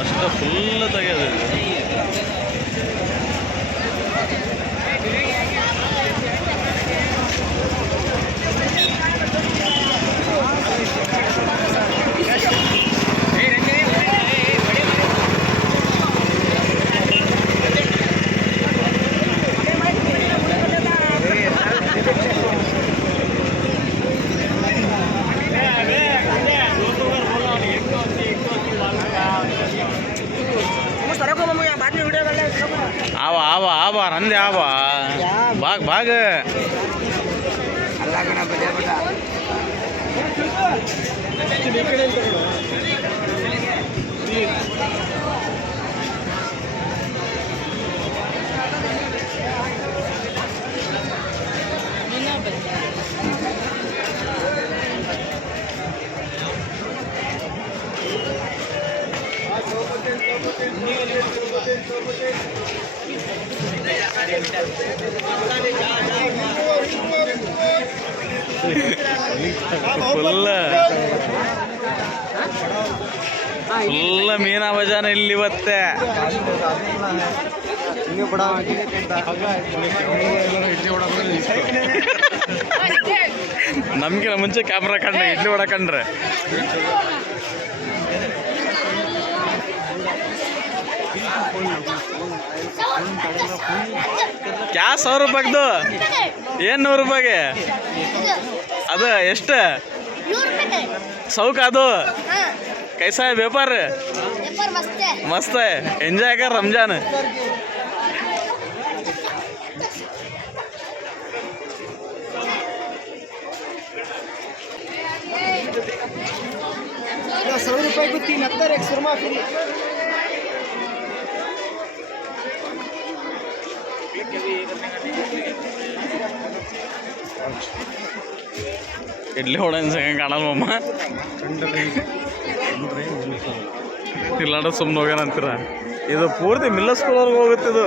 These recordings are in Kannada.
ಅಷ್ಟು ಫುಲ್ ತೆಗೆಯೋದು. आवा नंदे आवा भाग भाग ಫುಲ್ ಮೀನಾ ಬಜಾನ ಇಲ್ಲಿ ಇವತ್ತೆ. ನಮ್ಗಿನ ಮುಂಚೆ ಕ್ಯಾಮ್ರಾ ಕಂಡ್ರೆ ಇಡ್ಲಿ ಹೊಡಕಂಡ್ರೆ ಕ್ಯಾ 100 ರೂಪಾಯಿದು ಏನು 100 ರೂಪಾಯಿಗೆ ಅದು ಎಷ್ಟು सौक आदो कैसा है व्यापार? मस्त है, एंजॉय कर रमजान. ₹100 को 3 अत्तर एक सुरमा फ्री. ಇಡ್ಲಿ ಹೊಡೆನ್ ಸಂಗ ಕಾಣಲ್ಲ ಮಮ್ಮ ಇಲ್ಲಾಂದ್ರೆ ಸುಮ್ಮನೆ ಹೋಗ್ಯಾನ ಅಂತೀರ. ಇದು ಪೂರ್ತಿ ಮಿಲ್ಲ ಸ್ಕೂಲ್ವರೆಗೆ ಹೋಗುತ್ತೆ. ಇದು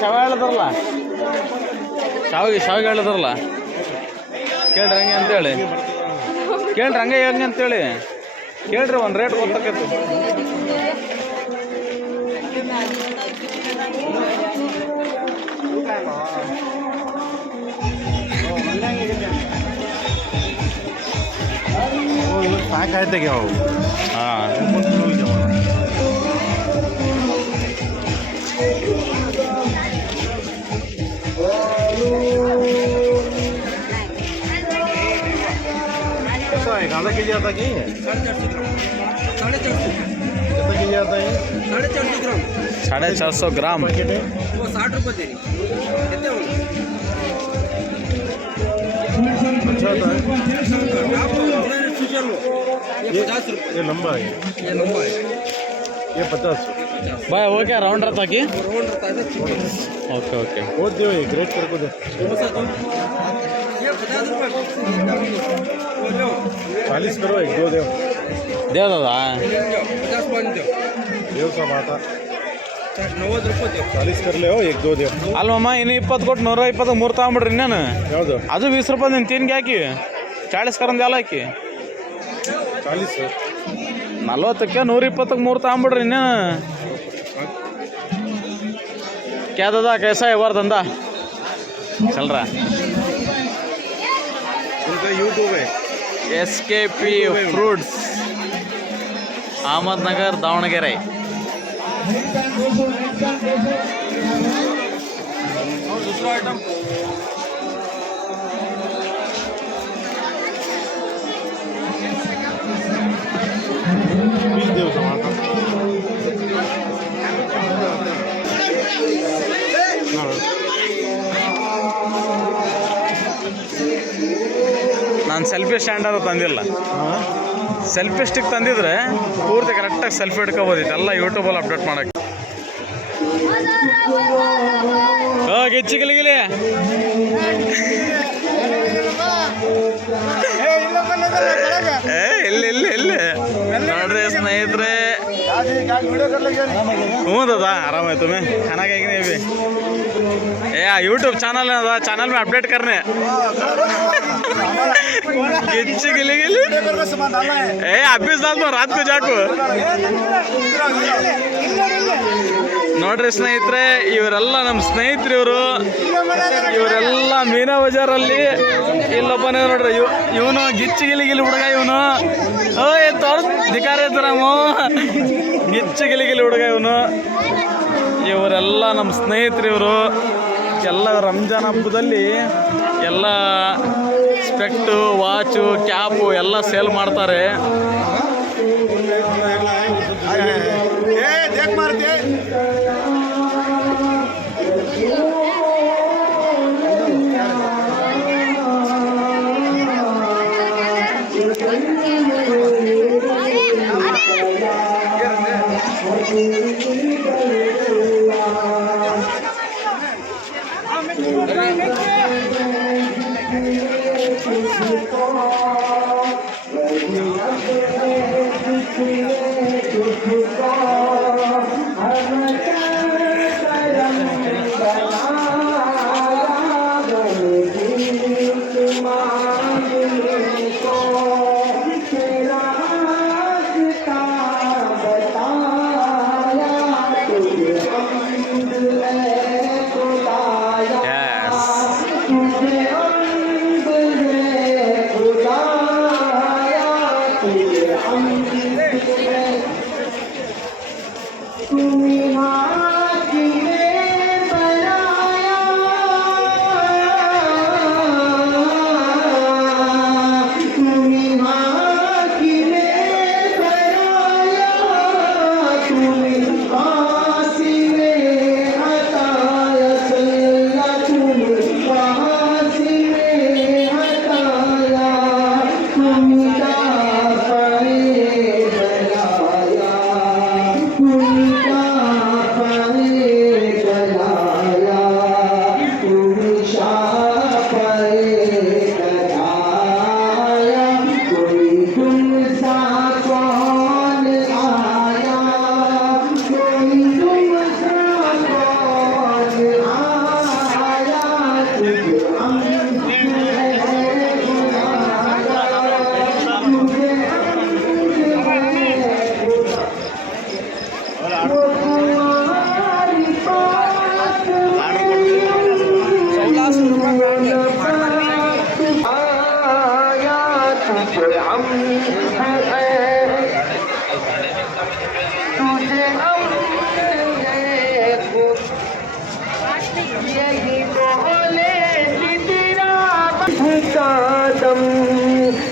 ಶಾವ ಹೇಳಿದ್ರಲ್ಲ, ಶಾವಿಗೆ ಹೇಳಿದ್ರಲ್ಲ, ಕೇಳ್ರಿ ಹಂಗೆ ಅಂತೇಳಿ, ಕೇಳ್ರಿ ಹಂಗೆ ಹೆಂಗೆ ಅಂತೇಳಿ ಕೇಳ್ರಿ, ಒಂದು ರೇಟ್ ಗೊತ್ತಾಕೈತಿ. ಸಾಕಾಯ್ತು ಅವು. ಹಾಂ आधा के जी आता कि 450 ग्राम वो 60 रुपये दे रही. अच्छा होता है. ये लंबा है, ये 50 भाई. वो क्या राउंड रहता कि ओके ओके वो दो ग्रेट करके दे. 40 करो, एक दो देव देव दादा 50 देव सब आता 90 ರೂಪಾಯಿ 40 कर ले हो, एक दो देव ಅಲ್ವಮ್ಮ. ಇನ್ನು 20 ಕೊಟ್ಟು 120 3 ತಗೊಂಬಿಡ್ರಿ. ಇನ್ನೇನು ಯಾವುದು ಅದು 20 ರೂಪಾಯಿ ನೀನು ತಿನ್ಗೆ ಹಾಕಿ 40 ಕರಂದು ಎಲ್ಲ ಹಾಕಿ 40 40ಕ್ಕೆ 120ಕ್ಕೆ 3 ತಗೊಂಬಿಡ್ರಿ. ಇನ್ನೇನು क्या दादा कैसा है वार धंधा चल रहा? उनका यूट्यूब है SKP फ्रूट्स. ಅಹಮದ್ ನಗರ್ ದಾವಣಗೆರೆ. ನಾನು ಸೆಲ್ಫಿ ಸ್ಟ್ಯಾಂಡರ್ ತಂದಿಲ್ಲ. ಸೆಲ್ಫಿ ಸ್ಟಿಕ್ ತಂದಿದ್ರೆ ಪೂರ್ತಿ ಕರೆಕ್ಟಾಗಿ ಸೆಲ್ಫಿ ಹಿಡ್ಕೋಬೋದಿತ್ತು. ಎಲ್ಲ ಯೂಟ್ಯೂಬಲ್ಲಿ ಅಪ್ಡೇಟ್ ಮಾಡೋಕ್ಕೆ. ಗಿಚ್ಚಿಗಿಲಿಗಿಲಿ ಇಲ್ಲಿ ಇಲ್ಲಿ ಇಲ್ಲಿ ನೋಡ್ರಿ ಸ್ನೇಹಿತರೆ. ಹ್ಞೂ ದಾದಾ ಆರಾಮಾಯ್ತು ಮೇ ಚೆನ್ನಾಗಿ भी ए यूट्यूब चैनल है चैनल में अपडेट करने गिच्ची गिली गिली ए अभी डाल दो रात को जाको ನೋಡ್ರಿ ಸ್ನೇಹಿತರೆ, ಇವರೆಲ್ಲ ನಮ್ಮ ಸ್ನೇಹಿತರು. ಇವರೆಲ್ಲ ಮೀನಾ ಬಜಾರಲ್ಲಿ ಇಲ್ಲೊಬ್ಬನೇ ನೋಡ್ರಿ, ಇವನು ಗಿಚ್ಚಿ ಗಿಲಿ ಗಿಲಿ ಹುಡುಗ. ಇವನು ದಿಕಾರಿ ರಾಮು ಗಿಚ್ಚಿ ಗಿಲಿ ಗಿಲಿ ಹುಡುಗ ಇವನು. ಇವರೆಲ್ಲ ನಮ್ಮ ಸ್ನೇಹಿತರು. ಇವರು ಎಲ್ಲ ರಂಜಾನ್ ಹಬ್ಬದಲ್ಲಿ ಎಲ್ಲ ಸ್ಪೆಕ್ಟು, ವಾಚು, ಕ್ಯಾಪು ಎಲ್ಲ ಸೇಲ್ ಮಾಡ್ತಾರೆ.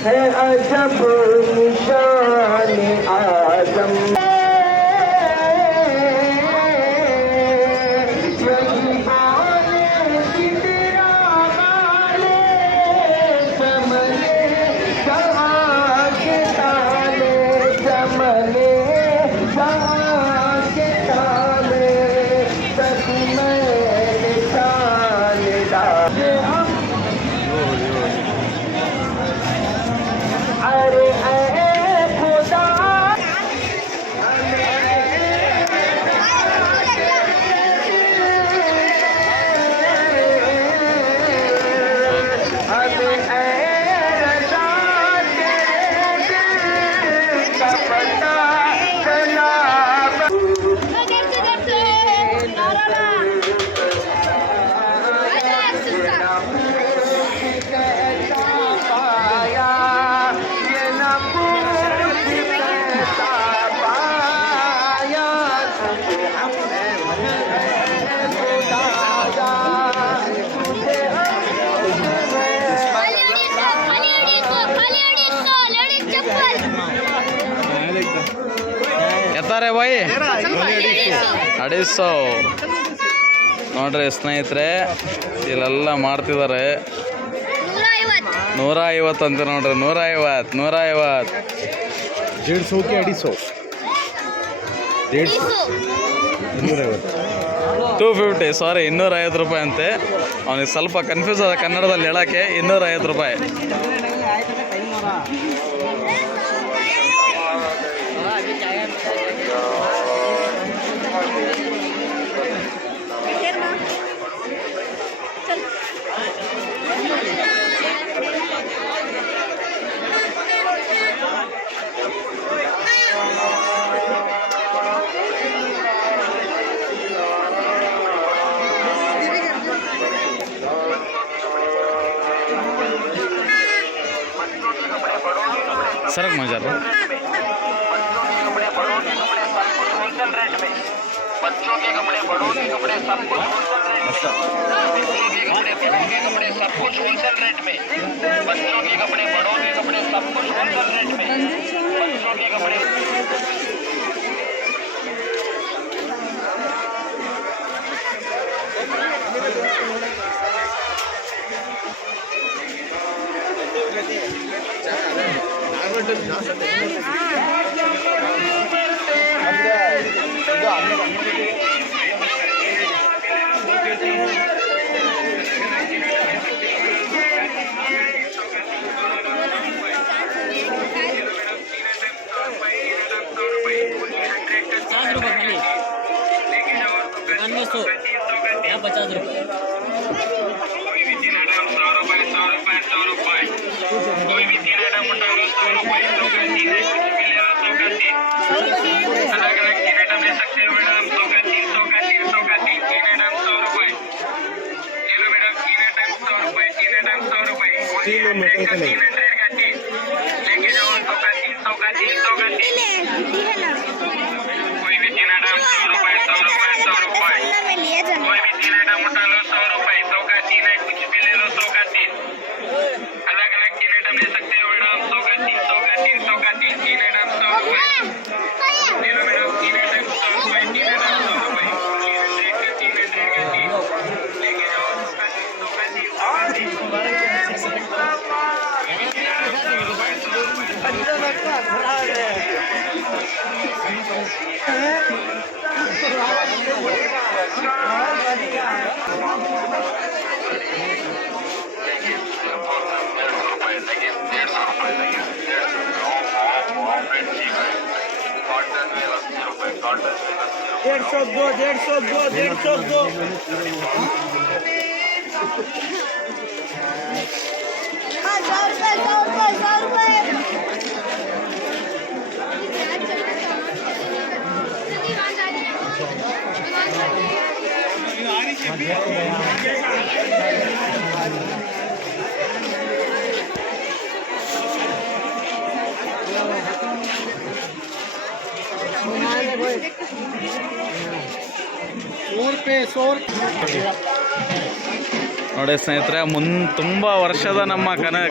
है अजब निशान आदम ರೇ ಬಾಯಿ 250 ನೋಡ್ರಿ ಸ್ನೇಹಿತರೆ, ಇಲ್ಲೆಲ್ಲ ಮಾಡ್ತಿದ್ದಾರೆ 150 ಅಂತ ನೋಡ್ರಿ. 150 150 के 250 250 ಸಾರಿ 250 ರೂಪಾಯಿ ಅಂತೆ. ಅವನಿಗೆ ಸ್ವಲ್ಪ ಕನ್ಫ್ಯೂಸ್ ಅದ ಕನ್ನಡದಲ್ಲಿ ಹೇಳೋಕ್ಕೆ. 250 ರೂಪಾಯಿ. सरक मजा लो बच्चों के कपड़े, बड़ों के कपड़े, सब कुछ सब कुछ होलसेल रेट में। बच्चों के कपड़े, बड़ों के कपड़े, सब कुछ होलसेल रेट में। बच्चों के कपड़े कोई भी 3 आइटम उठा लो 100 रुपए, 100 का 3 है, कुछ भी ले लो 100 का 3। अलग अलग 3 आइटम ले सकते हो मैडम, 100 का 3, 100 का 3, 100 का 3, 3 आइटम 100 रुपए। ले लो मैडम 3 आइटम 100 रुपए, 3 आइटम 100 रुपए, 300 का 300 का 3 लेके जाओ 100 का 3, 100 का 3, 100 का 3। कोई भी 3 आइटम 100 रुपए, 100 रुपए, 100 रुपए। कोई भी 3 आइटम उठा लो 100 रुपए, 100 का 3 है, कुछ भी ले लो 100 का 3। अलग अलग 3 आइटम ले सकते हो मैडम, 100 का 3, 100 का 3, 100 का 3, 3 आइटम 100 रुपए। ले लो मैडम 3 आइटम 100 रुपए, 3 आइटम 100 रुपए, 300 का 300 का 3 लेके जाओ 100 का 3, 100 का 3, 100 का 3। डेढ़ सौ दो 150 ನೋಡಿ ಸ್ನೇಹಿತರೆ, ತುಂಬ ವರ್ಷದ ನಮ್ಮ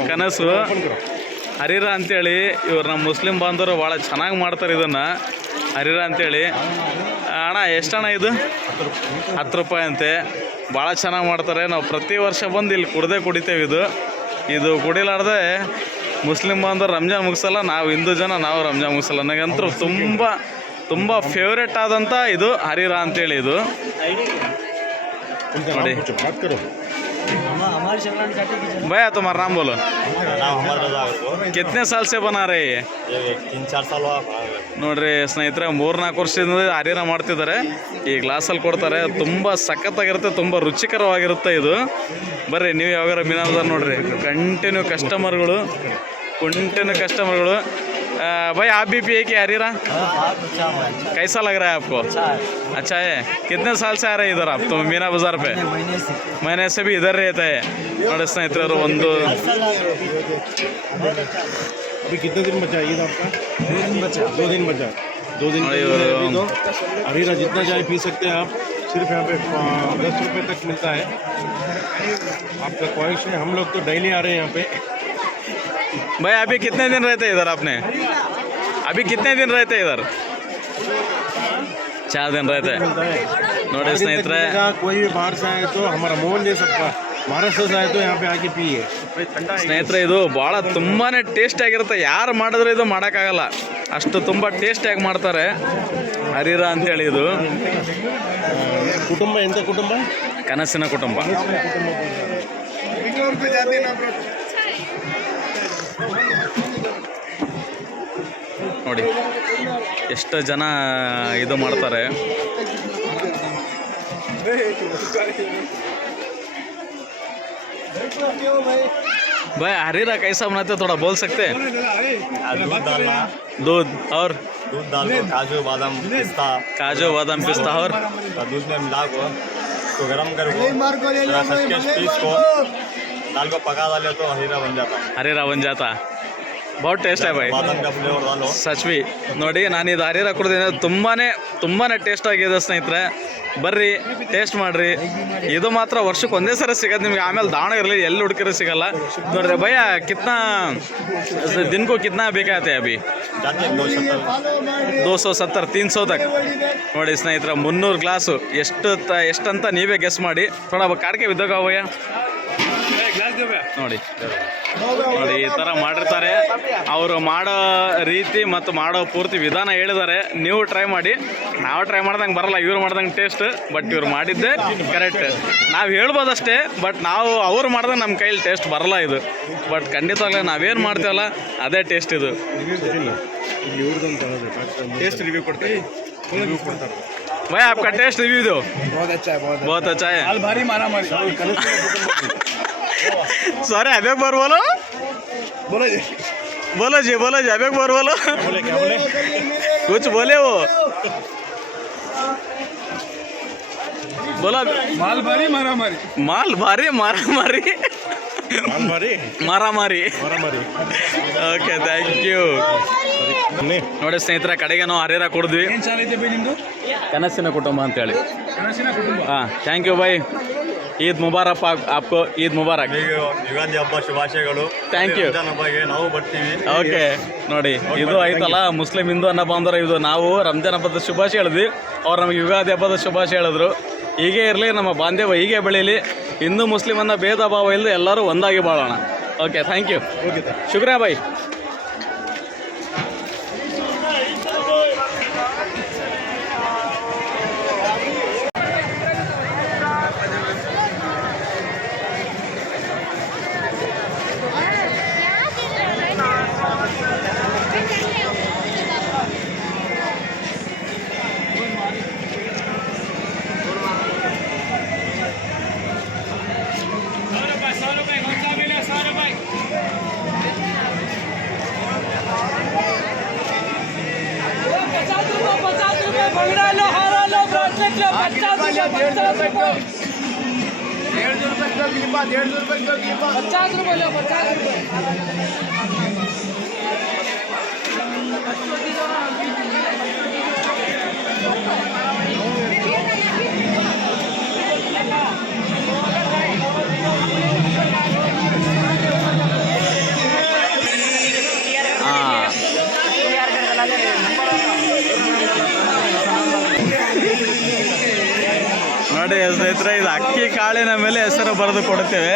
ಕನಸು ಹರಿರ ಅಂತೇಳಿ. ಇವ್ರು ನಮ್ಮ ಮುಸ್ಲಿಂ ಬಾಂಧವರು ಭಾಳ ಚೆನ್ನಾಗಿ ಮಾಡ್ತಾರೆ ಇದನ್ನು, ಹರಿರ ಅಂತೇಳಿ. ಅಣ್ಣ ಎಷ್ಟಣ್ಣ ಇದು? 10 ರೂಪಾಯಿ ಅಂತೆ. ಭಾಳ ಚೆನ್ನಾಗಿ ಮಾಡ್ತಾರೆ. ನಾವು ಪ್ರತಿ ವರ್ಷ ಬಂದು ಇಲ್ಲಿ ಕುಡಿತೇವೆ. ಇದು ಕುಡಿಲಾರ್ದೆ ಮುಸ್ಲಿಂ ಬಾಂಧವರು ರಂಜಾನ್ ಮುಗಿಸಲ್ಲ, ನಾವು ಹಿಂದೂ ಜನ ನಾವು ರಂಜಾನ್ ಮುಗಿಸಲ್ಲ. ನನಗಂತೂ ತುಂಬ ಫೇವ್ರೇಟ್ ಆದಂಥ ಇದು ಹರಿರ ಅಂತೇಳಿ. ಇದು ನೋಡಿ भैया तुम्हारा नाम बोलो। कितने साल से बना रहे ये? 3-4 साल ನೋಡ್ರಿ ಸ್ನೇಹಿತರೆ, 3-4 ವರ್ಷದಿಂದ ಹರಿರ ಮಾಡ್ತಿದ್ದಾರೆ. ಈ ಗ್ಲಾಸಲ್ಲಿ ಕೊಡ್ತಾರೆ. ತುಂಬ ಸಖತ್ತಾಗಿರುತ್ತೆ, ತುಂಬ ರುಚಿಕರವಾಗಿರುತ್ತೆ ಇದು. ಬರ್ರಿ ನೀವು ಯಾವಾಗಾರ ಮೀನಾ ಬಜಾರ್ ನೋಡ್ರಿ, ಕಂಟಿನ್ಯೂ ಕಸ್ಟಮರ್ಗಳು. भाई आप भी पिए कि हरीरा? कैसा लग रहा है आपको? अच्छा है। कितने साल से आ रहे हैं इधर आप? तो मीना बाजार पे महीने से भी इधर रहता है। और स्नेहितರು ಒಂದು अभी कितने दिन बचा ईद आपका? 2 दिन बचा। 2 दिन तो हरीरा जितना चाहे पी सकते हैं आप। सिर्फ यहाँ पे 10 रुपये तक मिलता है। आपका ख्वाहिश है, हम लोग तो डेली आ रहे हैं यहाँ पे। भाई अभी कितने दिन रहते इधर? आपने अभी कितने दिन रहते इधर? 4 दिन रहते ನೋಡಿ ಸ್ನೇಹಿತರೆ, कोई भी बाहर से आए तो हमारा मोहन दे सकता, महाराष्ट्र से आए तो यहाँ पे आके पिए, ठंडा है। ಸ್ನೇಹಿತರೆ ಇದು ಭಾಳ ತುಂಬಾ ಟೇಸ್ಟ್ ಆಗಿರುತ್ತೆ. ಯಾರು ಮಾಡಿದ್ರೆ ಇದು ಮಾಡೋಕ್ಕಾಗಲ್ಲ, ಅಷ್ಟು ತುಂಬ ಟೇಸ್ಟಿಯಾಗಿ ಮಾಡ್ತಾರೆ. ಹರಿರಾ ಅಂತೇಳಿ ಇದು ಕುಟುಂಬ ಎಂತ ಕುಟುಂಬ? ಕನಸಿನ ಕುಟುಂಬ. ನೋಡಿ ಎಷ್ಟು ಜನ ಇದು ಮಾಡ್ತಾರೆ. भाई हरीरा कैसा बनाते हो, थोड़ा बोल सकते हैं? दूध डालना, दूध और दूध डाल दो, काजू बादाम पिस्ता, पिस्ता और दूध में मिला को तो गरम कर को जरा खसखस पीस को दाल को पका डाले तो हरीरा बन जाता है। हरीरा बन जाता, बहुत टेस्ट है भाई. बादाम का फ्लेवर डालो. ಸಚ್ ಬಿ ನೋಡಿ, ನಾನು ಇದು ಹರಿರಾ ಕುಡಿದಿದ್ದೆ, ತುಂಬಾ ಟೇಸ್ಟ್ ಆಗಿದೆ ಸ್ನೇಹಿತರೆ. ಬರ್ರಿ ಟೇಸ್ಟ್ ಮಾಡಿರಿ. ಇದು ಮಾತ್ರ ವರ್ಷಕ್ಕೆ ಒಂದೇ ಸರಿ ಸಿಗೋದು ನಿಮ್ಗೆ, ಆಮೇಲೆ ದಾವಣಗೆರೆಲಿ ಎಲ್ಲಿ ಹುಡುಕಿರೋ ಸಿಗಲ್ಲ. ನೋಡ್ರಿ ಭಯ್ಯ, ಕಿತ್ನಾ ದಿನಕ್ಕೂ ಕಿತ್ನಾ ಬೇಕಾಗತ್ತೆ ಅಭಿ? जाते हैं 270 300 ತಕ್. ನೋಡಿ ಸ್ನೇಹಿತರೆ, 300 ಗ್ಲಾಸು ಎಷ್ಟಂತ ನೀವೇ ಗೆಸ್ ಮಾಡಿ. ಥೋಡಾ ಕಾಡ್ಕೆ ಬಿದ್ದೋಗ ಭಯ್ಯ. ನೋಡಿ ನೋಡಿ ಈ ಥರ ಮಾಡಿರ್ತಾರೆ. ಅವರು ಮಾಡೋ ರೀತಿ ಮತ್ತು ಮಾಡೋ ಪೂರ್ತಿ ವಿಧಾನ ಹೇಳಿದ್ದಾರೆ. ನೀವು ಟ್ರೈ ಮಾಡಿ. ನಾವು ಟ್ರೈ ಮಾಡ್ದಂಗೆ ಬರಲ್ಲ, ಇವ್ರು ಮಾಡ್ದಂಗೆ ಟೇಸ್ಟ್, ಬಟ್ ಇವ್ರು ಮಾಡಿದ್ದೆ ಕರೆಕ್ಟ್. ನಾವು ಹೇಳ್ಬೋದಷ್ಟೇ, ಬಟ್ ನಾವು ಅವ್ರು ಮಾಡ್ದಂಗೆ ನಮ್ಮ ಕೈಲಿ ಟೇಸ್ಟ್ ಬರಲ್ಲ ಇದು. ಬಟ್ ಖಂಡಿತವಾಗ್ಲೂ ನಾವೇನು ಮಾಡ್ತೀವಲ್ಲ ಅದೇ ಟೇಸ್ಟ್ ಇದು. ಟೇಸ್ಟ್ ರಿವ್ಯೂ ಕೊಡ್ತಾರೆ. भाई आपका टेस्ट रिव्यू दो. बहुत अच्छा है. भारी मारा मारी सॉरी अबे बार बोलो बोलो जी, बोलो जी अबे बार बोलो. बोले क्या बोले? कुछ बोले वो बोला. माल भारी मारा मारी माल भारी मारा मारी ಮಾರಿ ಮಾರಾಮಾರಿ. ಮಾರಾಮಾರಿ. Okay, thank you. ನೋಡಿ ಸ್ನೇಹಿತರೆ, ಕಡೆಗೆ ನಾವು ಹರಿರಾ ಕೊಡಿದ್ವಿ. ಏನು ಚಾಲ ಐತೆ ಬೈ ನಿಮ್ಮದು? ಕನಸಿನ ಕುಟುಂಬ ಅಂತೇಳಿ. ಕನಸಿನ ಕುಟುಂಬ. ಹಾಂ, ಥ್ಯಾಂಕ್ ಯು ಬೈ. ಈದ್ ಮುಬಾರಕ್ ಆಪ್ಕೋ, ಈದ್ ಮುಬಾರಕ್. ಯುಗಾದಿ ಹಬ್ಬ ಶುಭಾಶಯಗಳು. Thank you. ರಂಜಾನ್ ಹಬ್ಬಗೆ ನಾವು ಬರ್ತೀವಿ. ಓಕೆ, ನೋಡಿ ಇದು ಆಯ್ತಲ್ಲ ಮುಸ್ಲಿಂ ಹಿಂದೂ ಅನ್ನೋ ಬಾಂಧವರು. ಇದು ನಾವು ರಂಜಾನ್ ಹಬ್ಬದ ಶುಭಾಶಯ ಹೇಳಿದ್ವಿ, ಅವ್ರು ನಮಗೆ ಯುಗಾದಿ ಹಬ್ಬದ ಶುಭಾಶಯ ಹೇಳಿದ್ರು. ಹೀಗೆ ಇರಲಿ, ನಮ್ಮ ಬಾಂಧವ್ಯ ಹೀಗೆ ಬೆಳೀಲಿ. ಹಿಂದೂ ಮುಸ್ಲಿಂ ಅನ್ನೋ ಭೇದ ಭಾವ ಇಲ್ಲದೆ ಎಲ್ಲರೂ ಒಂದಾಗಿ ಬಾಳೋಣ. Okay, thank you. ಓಕೆ, ಶುಕ್ರಿಯಾ ಬಾಯ್. पकड़ा लो, हारा लो, ब्रासलेट लो, 50 रुपये 50 रुपये लो, 50 रुपये लो, 50 रुपये. ನೋಡಿ ಸ್ನೇಹಿತರೆ, ಇದು ಅಕ್ಕಿ ಕಾಳಿನ ಮೇಲೆ ಹೆಸರು ಬರೆದು ಕೊಡುತ್ತೇವೆ.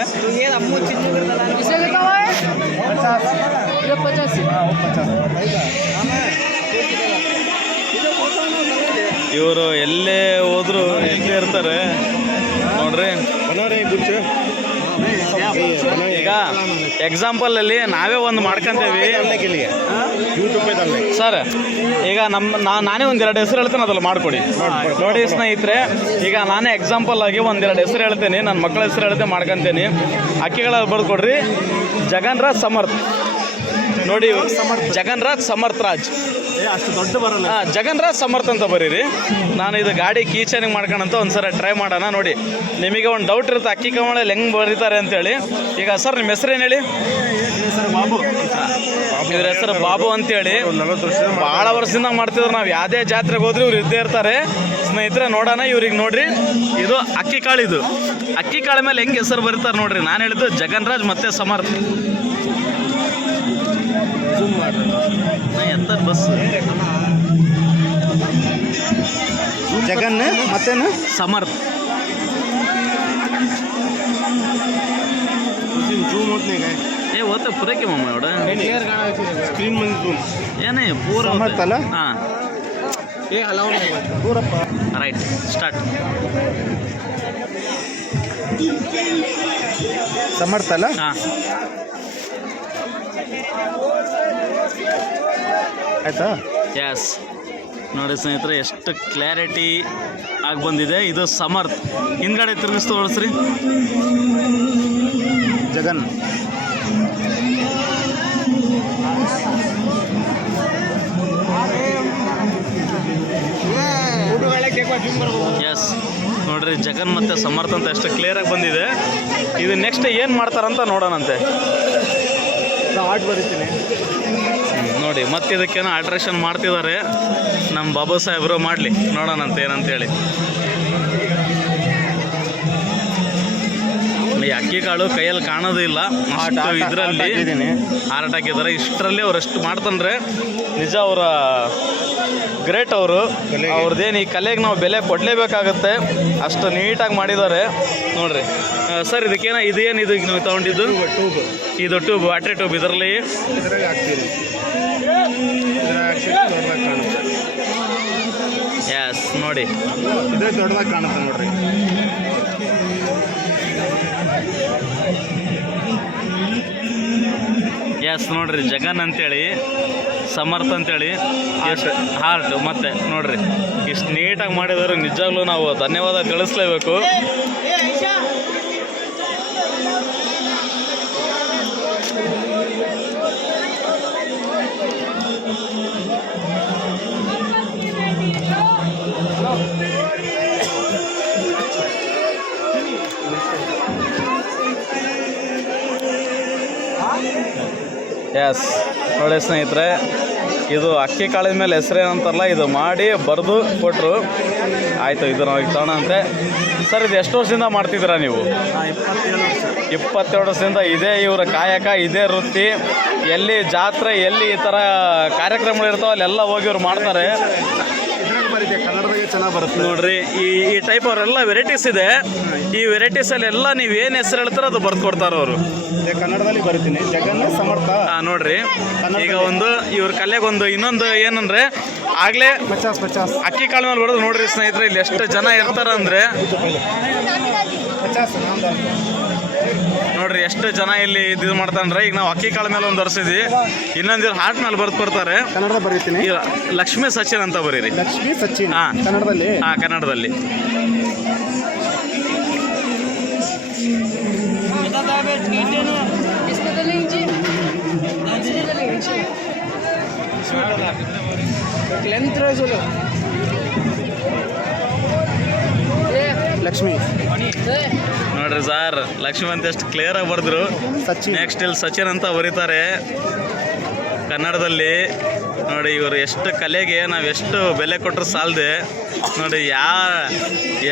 ಇವರು ಎಲ್ಲೇ ಹೋದ್ರು ಎಲ್ಲೇ ಇರ್ತಾರೆ ನೋಡ್ರಿ. ಈಗ ಎಕ್ಸಾಂಪಲಲ್ಲಿ ನಾವೇ ಒಂದು ಮಾಡ್ಕೊಂತೇವಿ ಸರ್. ಈಗ ನಾನೇ ಒಂದೆರಡು ಹೆಸರು ಹೇಳ್ತೇನೆ, ಅದ್ರಲ್ಲಿ ಮಾಡಿಕೊಡಿ. ನೋಡಿ ಸ್ನೇಹಿತರೆ, ಈಗ ನಾನೇ ಎಕ್ಸಾಂಪಲ್ ಆಗಿ ಒಂದೆರಡು ಹೆಸರು ಹೇಳ್ತೇನೆ, ನನ್ನ ಮಕ್ಕಳ ಹೆಸರು ಹೇಳ್ತೇನೆ ಮಾಡ್ಕೊತೇನೆ. ಅಕ್ಕಿಗಳಲ್ಲಿ ಬರೆದು ಕೊಡ್ರಿ. ಜಗನ್ ರಾಜ್ ಸಮರ್ಥ್. ನೋಡಿ, ಜಗನ್ ರಾಜ್ ಸಮರ್ಥ್ ರಾಜ್, ಅಷ್ಟು ದೊಡ್ಡ ಬರಲ್ಲ. ಹಾಂ, ಜಗನ್ ರಾಜ್ ಸಮರ್ಥ್ ಅಂತ ಬರೀರಿ. ನಾನು ಇದು ಗಾಡಿ ಕೀಚನಿಂಗ್ ಮಾಡ್ಕೊಳಂತ ಒಂದ್ಸಲ ಟ್ರೈ ಮಾಡೋಣ. ನೋಡಿ, ನಿಮಗೆ ಒಂದು ಡೌಟ್ ಇರುತ್ತೆ ಅಕ್ಕಿ ಕಮಳಲ್ಲಿ ಹೆಂಗೆ ಬರೀತಾರೆ ಅಂತೇಳಿ. ಈಗ ಸರ್ ನಿಮ್ಮ ಹೆಸರೇನು ಹೇಳಿ? ಬಾಬು. ಇವ್ರ ಹೆಸರು ಬಾಬು ಅಂತೇಳಿ. 40 ವರ್ಷ ಭಾಳ ವರ್ಷದಿಂದ ಮಾಡ್ತಿದ್ರು. ನಾವು ಯಾವುದೇ ಜಾತ್ರೆಗೆ ಹೋದ್ರೆ ಇವ್ರು ಇದ್ದೇ ಇರ್ತಾರೆ. ಸ್ನೇಹಿತರೆ ನೋಡೋಣ, ಇವ್ರಿಗೆ ನೋಡ್ರಿ, ಇದು ಅಕ್ಕಿ ಕಾಳಿದು. ಅಕ್ಕಿ ಕಾಳ ಮೇಲೆ ಹೆಂಗೆ ಹೆಸರು ಬರೀತಾರೆ ನೋಡ್ರಿ. ನಾನು ಹೇಳಿದ್ದು ಜಗನ್ ರಾಜ್ ಮತ್ತೆ ಸಮರ್ಥ್. ಎತ್ತ ಬಸ್ ಜಗನ್ ಮತ್ತೇನು ಸಮರ್ಥ್. जूम होत नाही काय ए होतं पुरे की मम्मा एवढं स्क्रीन मध्ये झूम हे नाही पूर समर्थला हां हे अलाव नाही पूरप्पा राईट स्टार्ट. समर्थला ಹಾಂ ಆಯ್ತಾ ಎಸ್ ನೋಡಿ ಸ್ನೇಹಿತರೆ, ಎಷ್ಟು ಕ್ಲಾರಿಟಿ ಆಗಿ ಬಂದಿದೆ. ಇದು ಸಮರ್ಥ್. ಹಿಂದ್ಗಡೆ ತಿರುಗಿಸ್ತು ತೋರಿಸ್ರಿ. ಜಗನ್ ಎಸ್ ನೋಡ್ರಿ, ಜಗನ್ ಮತ್ತು ಸಮರ್ಥ್ ಅಂತ ಎಷ್ಟು ಕ್ಲಿಯರಾಗಿ ಬಂದಿದೆ. ಇದು ನೆಕ್ಸ್ಟ್ ಏನು ಮಾಡ್ತಾರಂತ ನೋಡೋಣಂತೆ. ಆರ್ಟ್ ಬರೀತೀನಿ ನೋಡಿ, ಮತ್ತೆ ಇದಕ್ಕೇನೋ ಆಲ್ಟ್ರೇಷನ್ ಮಾಡ್ತಿದ್ದಾರೆ ನಮ್ಮ ಬಾಬಾ ಸಾಹೇಬರು. ಮಾಡಲಿ, ನೋಡೋಣಂತೆ ಏನಂತೇಳಿ. ಈ ಅಕ್ಕಿ ಕಾಳು ಕೈಯಲ್ಲಿ ಕಾಣೋದಿಲ್ಲ ಅಷ್ಟು ಇದರಲ್ಲಿ ಹಾರ್ಟ್ ಹಾಕಿದ್ದಾರೆ. ಇಷ್ಟರಲ್ಲಿ ಅವ್ರು ಎಷ್ಟು ಮಾಡ್ತಾನ್ರೆ ನಿಜ, ಅವರ ಗ್ರೇಟ್. ಅವ್ರದ್ದೇನು ಈ ಕಲೆಗೆ ನಾವು ಬೆಲೆ ಕೊಡಲೇಬೇಕಾಗತ್ತೆ, ಅಷ್ಟು ನೀಟಾಗಿ ಮಾಡಿದ್ದಾರೆ ನೋಡ್ರಿ. ಸರ್ ಇದಕ್ಕೇನ ಇದೇನು ಇದು ನೀವು ತೊಗೊಂಡಿದ್ದು? ಇದು ಟ್ಯೂಬ್, ವಾಟ್ರಿ ಟ್ಯೂಬ್. ಇದರಲ್ಲಿ ಎಸ್ ನೋಡಿ, ಇದೇ ದೊಡ್ಡದಾಗಿ ಕಾಣುತ್ತೆ ನೋಡ್ರಿ. ಎಸ್ ನೋಡ್ರಿ, ಜಗನ್ ಅಂತೇಳಿ, ಸಮರ್ಥ್ ಅಂತೇಳಿ, ಹಾರ್ಟ್ ಮತ್ತೆ ನೋಡ್ರಿ ಇಷ್ಟು ನೀಟಾಗಿ ಮಾಡಿದ್ರು. ನಿಜವಾಗ್ಲೂ ನಾವು ಧನ್ಯವಾದ ತಿಳಿಸ್ಲೇಬೇಕು. ಎಸ್ ನೋಡಿ ಸ್ನೇಹಿತರೆ, ಇದು ಅಕ್ಕಿ ಕಾಳಿನ ಮೇಲೆ ಹೆಸರೇನಂತಾರಲ್ಲ, ಇದು ಮಾಡಿ ಬರೆದು ಕೊಟ್ಟರು. ಆಯಿತು, ಇದು ನಾವು ತಗೊಳ್ಳೋಂತೆ. ಸರ್, ಇದು ಎಷ್ಟು ವರ್ಷದಿಂದ ಮಾಡ್ತಿದ್ದೀರಾ ನೀವು? 27 ವರ್ಷದಿಂದ ಇದೇ ಇವರ ಕಾಯಕ, ಇದೇ ವೃತ್ತಿ. ಎಲ್ಲಿ ಜಾತ್ರೆ, ಎಲ್ಲಿ ಈ ಥರ ಕಾರ್ಯಕ್ರಮಗಳಿರ್ತಾವೆ ಅಲ್ಲೆಲ್ಲ ಹೋಗಿ ಇವ್ರು ಮಾಡ್ತಾರೆ. ಕನ್ನಡದಾಗೆ ಚೆನ್ನಾಗಿ ಬರುತ್ತೆ ನೋಡ್ರಿ. ಈ ಟೈಪ್ ಅವರೆಲ್ಲ ವೆರೈಟೀಸ್ ಇದೆ. ಈ ವೆರೈಟೀಸಲ್ಲಿ ಎಲ್ಲ ನೀವು ಏನು ಹೆಸರು ಹೇಳ್ತಾರೆ ಅದು ಬರ್ದು ಕೊಡ್ತಾರೆ ಅವರು. ಕನ್ನಡದಲ್ಲಿ ಬರೀತೀನಿ. ಜಗನ್ ಸಮರ್ಥ. ನೋಡ್ರಿ, ಈಗ ಒಂದು ಇವ್ರ ಕಲೆಗೊಂದು ಇನ್ನೊಂದು ಏನಂದ್ರೆ, ಆಗ್ಲೇ 50 ಅಕ್ಕಿ ಕಾಳು ಮೇಲೆ ಬರೋದು ನೋಡ್ರಿ ಸ್ನೇಹಿತರೆ. ಇಲ್ಲಿ ಎಷ್ಟು ಜನ ಇರ್ತಾರ ಅಂದ್ರೆ ನೋಡ್ರಿ, ಎಷ್ಟು ಜನ ಇಲ್ಲಿ ಇದು ಮಾಡ್ತಾನ್ರೆ. ಈಗ ನಾವು ಅಕ್ಕಿ ಕಾಳು ಮೇಲೆ ಒಂದು ವರ್ಷಿದ್ವಿ, ಇನ್ನೊಂದು ಹಾರ್ಟ್ ಮೇಲೆ ಬರ್ದು ಕೊಡ್ತಾರೆ. ಕನ್ನಡ ಬರೀತೀನಿ. ಲಕ್ಷ್ಮೀ ಸಚಿನ್ ಅಂತ ಬರೀರಿ. ಲಕ್ಷ್ಮೀ ಸಚಿನ್. ಹಾಂ, ಕನ್ನಡದಲ್ಲಿ. ಹಾಂ, ಕನ್ನಡದಲ್ಲಿ. ಲಕ್ಷ್ಮಿ ನೋಡ್ರಿ ಸರ್, ಲಕ್ಷ್ಮಿ ಅಂತ ಎಷ್ಟು ಕ್ಲಿಯರ್ ಆಗಿ ಬರೆದ್ರು. ಸಚಿನ್. ನೆಕ್ಸ್ಟ್ ಇಲ್ಲಿ ಸಚಿನ್ ಅಂತ ಬರೀತಾರೆ ಕನ್ನಡದಲ್ಲಿ. ನೋಡಿ, ಇವರು ಎಷ್ಟು ಕಲೆಗೆ ನಾವು ಎಷ್ಟು ಬೆಲೆ ಕೊಟ್ಟರು ಸಾಲದೆ. ನೋಡಿ,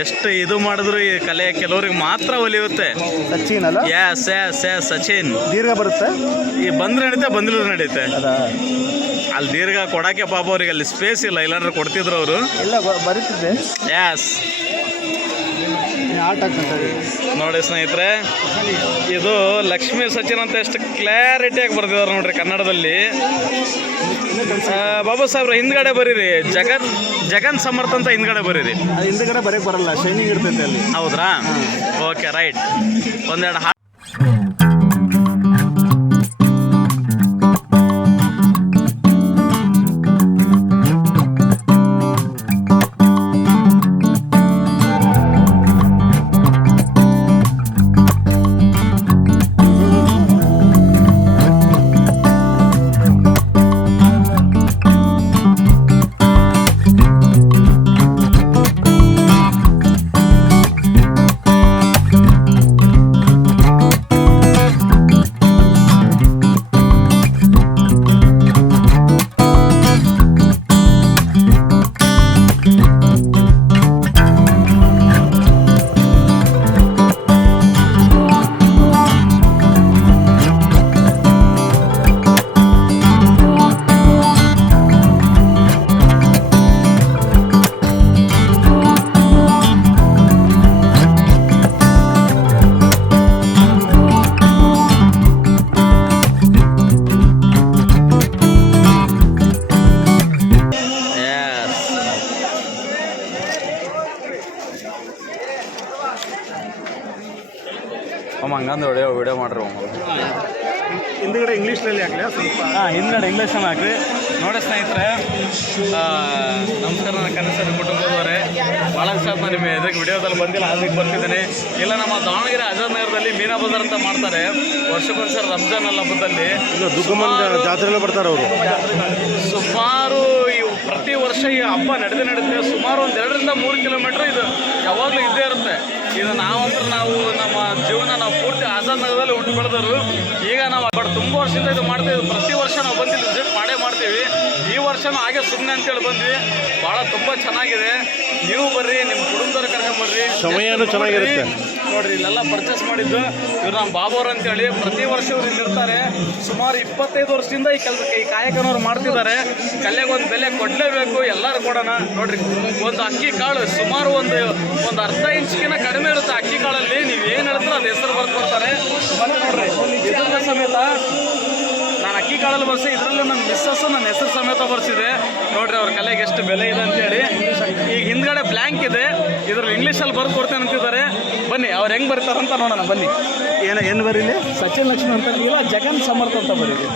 ಎಷ್ಟು ಇದು ಮಾಡಿದ್ರು ಈ ಕಲೆ ಕೆಲವ್ರಿಗೆ ಮಾತ್ರ ಒಲಿಯುತ್ತೆ. ಸಚಿನ್ ಅಲ್ಲ? Yes yes yes Sachin. ದೀರ್ಘ ಬರುತ್ತೆ. ಈ ಬಂದ್ರೆ ನಡೀತೆ, ಬಂದಿಲ್ಲ ನಡೀತೆ. ಅದಾ ಅಲ್ಲಿ ದೀರ್ಘ ಕೊಡೋಕ್ಕೆ ಪಾಪ ಅವ್ರಿಗೆ ಅಲ್ಲಿ ಸ್ಪೇಸ್ ಇಲ್ಲ, ಇಲ್ಲಾಂದ್ರೆ ಕೊಡ್ತಿದ್ರು ಅವರು. ಎಲ್ಲ ಬರೀತಿದ್ದೆ. ಎಸ್ ಆಟ ಆಗ್ತದೆ ನೋಡಿ ಸ್ನೇಹಿತರೆ, ಇದು ಲಕ್ಷ್ಮೀ ಸಚಿನ್ ಅಂತ ಎಷ್ಟು ಕ್ಲಾರಿಟಿಯಾಗಿ ಬರ್ತಿದ್ದಾರೆ ನೋಡ್ರಿ ಕನ್ನಡದಲ್ಲಿ. ಬಾಬಾ ಸಾಹೇಬ್ರ ಹಿಂದ್ಗಡೆ ಬರೀರಿ, ಜಗನ್ ಸಮರ್ಥ ಅಂತ ಹಿಂದ್ಗಡೆ ಬರೀರಿ. ಅದು ಹಿಂದ್ಗಡೆ ಬರೀಕ್ ಬರಲ್ಲ, ಶೈನಿಂಗ್ ಇರ್ತೈತೆ ಅಲ್ಲಿ. ಹೌದ್ರಾ? Okay, right. ಒಂದೆರಡು ಹಂಗಂದ್ರೆ ವಿಡಿಯೋ ಮಾಡ್ರಿ ಹಿಂದ್ಗಡೆ ಇಂಗ್ಲೀಷ್ನಲ್ಲಿ ಹಾಕ್ಲಿ ಸ್ವಲ್ಪ. ಹಾಂ ಹಿಂದ್ಗಡೆ ಇಂಗ್ಲೀಷನ್ನು ಹಾಕ್ರಿ. ನೋಡಿ ಸ್ನೇಹಿತರೆ, ನಮಸ್ಕಾರ, ನನ್ನ ಕನಸರಿ ಕುಟುಂಬದವರೇ. ಭಾಳ ದಿವಸ ನಾನು ನಿಮ್ಮ ಇದಕ್ಕೆ ವಿಡಿಯೋದಲ್ಲಿ ಬಂದಿಲ್ಲ, ಅದಕ್ಕೆ ಬರ್ತಿದ್ದೀನಿ. ಇಲ್ಲ, ನಮ್ಮ ದಾವಣಗೆರೆ ಆಜಾದ್ ನಗರದಲ್ಲಿ ಮೀನಾ ಬಜಾರ್ ಅಂತ ಮಾಡ್ತಾರೆ ವರ್ಷಕ್ಕೊಂದ್ಸರಿ ರಂಜಾನ್ ಹಬ್ಬದಲ್ಲಿ. ದುಗ್ಗಮ್ಮನ ಜಾತ್ರೆಲ್ಲೇ ಬರ್ತಾರೆ ಅವರು. ಸುಮಾರು ಪ್ರತಿ ವರ್ಷ ಈ ಹಬ್ಬ ನಡೆಯುತ್ತೆ. ಸುಮಾರು ಒಂದು 2-3 ಕಿಲೋಮೀಟ್ರ್ ಇದು ಯಾವಾಗಲೂ ಇದ್ದೇ ಇರುತ್ತೆ. ಇದು ನಾವು ನಮ್ಮ ಜೀವನ ನಾವು ಪೂರ್ತಿ ಆಜಾದ್ ನಗರದಲ್ಲಿ ಹುಟ್ಟು ಬೆಳೆದವರು. ಈಗ ನಾವು ತುಂಬ ವರ್ಷದಿಂದ ಇದು ಮಾಡ್ತೀವಿ. ಪ್ರತಿ ವರ್ಷ ನಾವು ಬಂದಿಲ್ಲ ವಿಸಿಟ್ ಮಾಡೇ ಮಾಡ್ತೀವಿ. ಈ ವರ್ಷನೂ ಹಾಗೆ ಸುಮ್ಮನೆ ಅಂತೇಳಿ ಬಂದ್ವಿ. ಭಾಳ ತುಂಬ ಚೆನ್ನಾಗಿದೆ. ನೀವು ಬರ್ರಿ, ನಿಮ್ಮ ಕುಟುಂಬದವ್ರು ಕರ್ಕೊಂಬರ್ರಿ. ಸಮಯನೂ ಚೆನ್ನಾಗಿರುತ್ತೆ ನೋಡ್ರಿ. ಇಲ್ಲೆಲ್ಲ ಪರ್ಚೇಸ್ ಮಾಡಿದ್ದು ಇವ್ರು ನಮ್ಮ ಬಾಬೋರ್ ಅಂತೇಳಿ. ಪ್ರತಿ ವರ್ಷ ಇವ್ರು ಇಲ್ಲಿರ್ತಾರೆ. ಸುಮಾರು 25 ವರ್ಷದಿಂದ ಈ ಕಾಯಕನವ್ರು ಮಾಡ್ತಿದ್ದಾರೆ. ಕಲೆಗೆ ಒಂದು ಬೆಲೆ ಕೊಡಲೇಬೇಕು, ಎಲ್ಲರೂ ಕೊಡೋಣ. ನೋಡ್ರಿ, ಒಂದು ಅಕ್ಕಿ ಕಾಳು ಸುಮಾರು ಒಂದು ಅರ್ಧ ಇಂಚಿಗಿನ ಕಡಿಮೆ ಇರುತ್ತೆ ಅಕ್ಕಿ ಕಾಳಲ್ಲಿ. ನೀವು ಏನು ಹೇಳ್ತೀರೋ ಅದು ಹೆಸರು ಬರ್ಕೊಡ್ತಾರೆ. ಮತ್ತೆ ನೋಡ್ರಿ, ಇದರ ಸಮೇತ ನಾನು ಅಕ್ಕಿ ಕಾಳಲ್ಲಿ ಬರ್ಸಿ, ಇದರಲ್ಲಿ ನನ್ನ ಮಿಸ್ಸಸ್ಸು ನನ್ನ ಹೆಸರು ಸಮೇತ ಬರ್ಸಿದೆ. ನೋಡ್ರಿ ಅವ್ರ ಕಲೆಗೆ ಎಷ್ಟು ಬೆಲೆ ಇದೆ ಅಂತೇಳಿ. ಈಗ ಹಿಂದ್ಗಡೆ ಬ್ಲ್ಯಾಂಕ್ ಇದೆ, ಇದ್ರಲ್ಲಿ ಇಂಗ್ಲೀಷಲ್ಲಿ ಬರ್ದು ಕೊಡ್ತೇನೆ ಅಂತಿದ್ದಾರೆ. ಬನ್ನಿ, ಅವ್ರು ಹೆಂಗೆ ಬರೀತಾರಂತ ನೋಡೋಣ. ಬನ್ನಿ. ಏನು ಬರೀಲಿ? ಸಚಿನ್ ಲಕ್ಷ್ಮಿ ಅಂತ ಇಲ್ಲ, ಜಗನ್ ಸಮರ್ಥ ಅಂತ ಬರೀರಿ.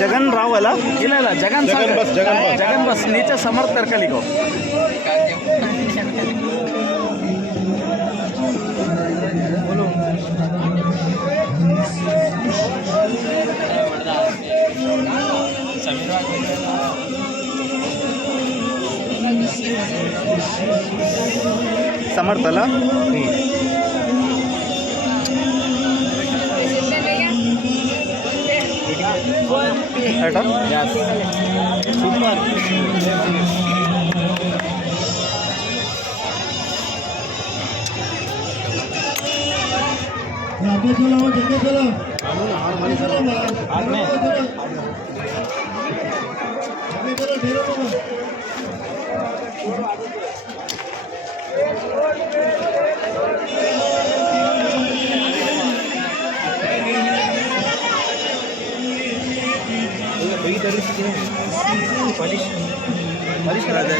जगन राव वाला ಇಲ್ಲ ಜಗನ್ ಬಸ್ नीचे समर्थ करके लिखो. समर्थ अला ಸೂಪರ್.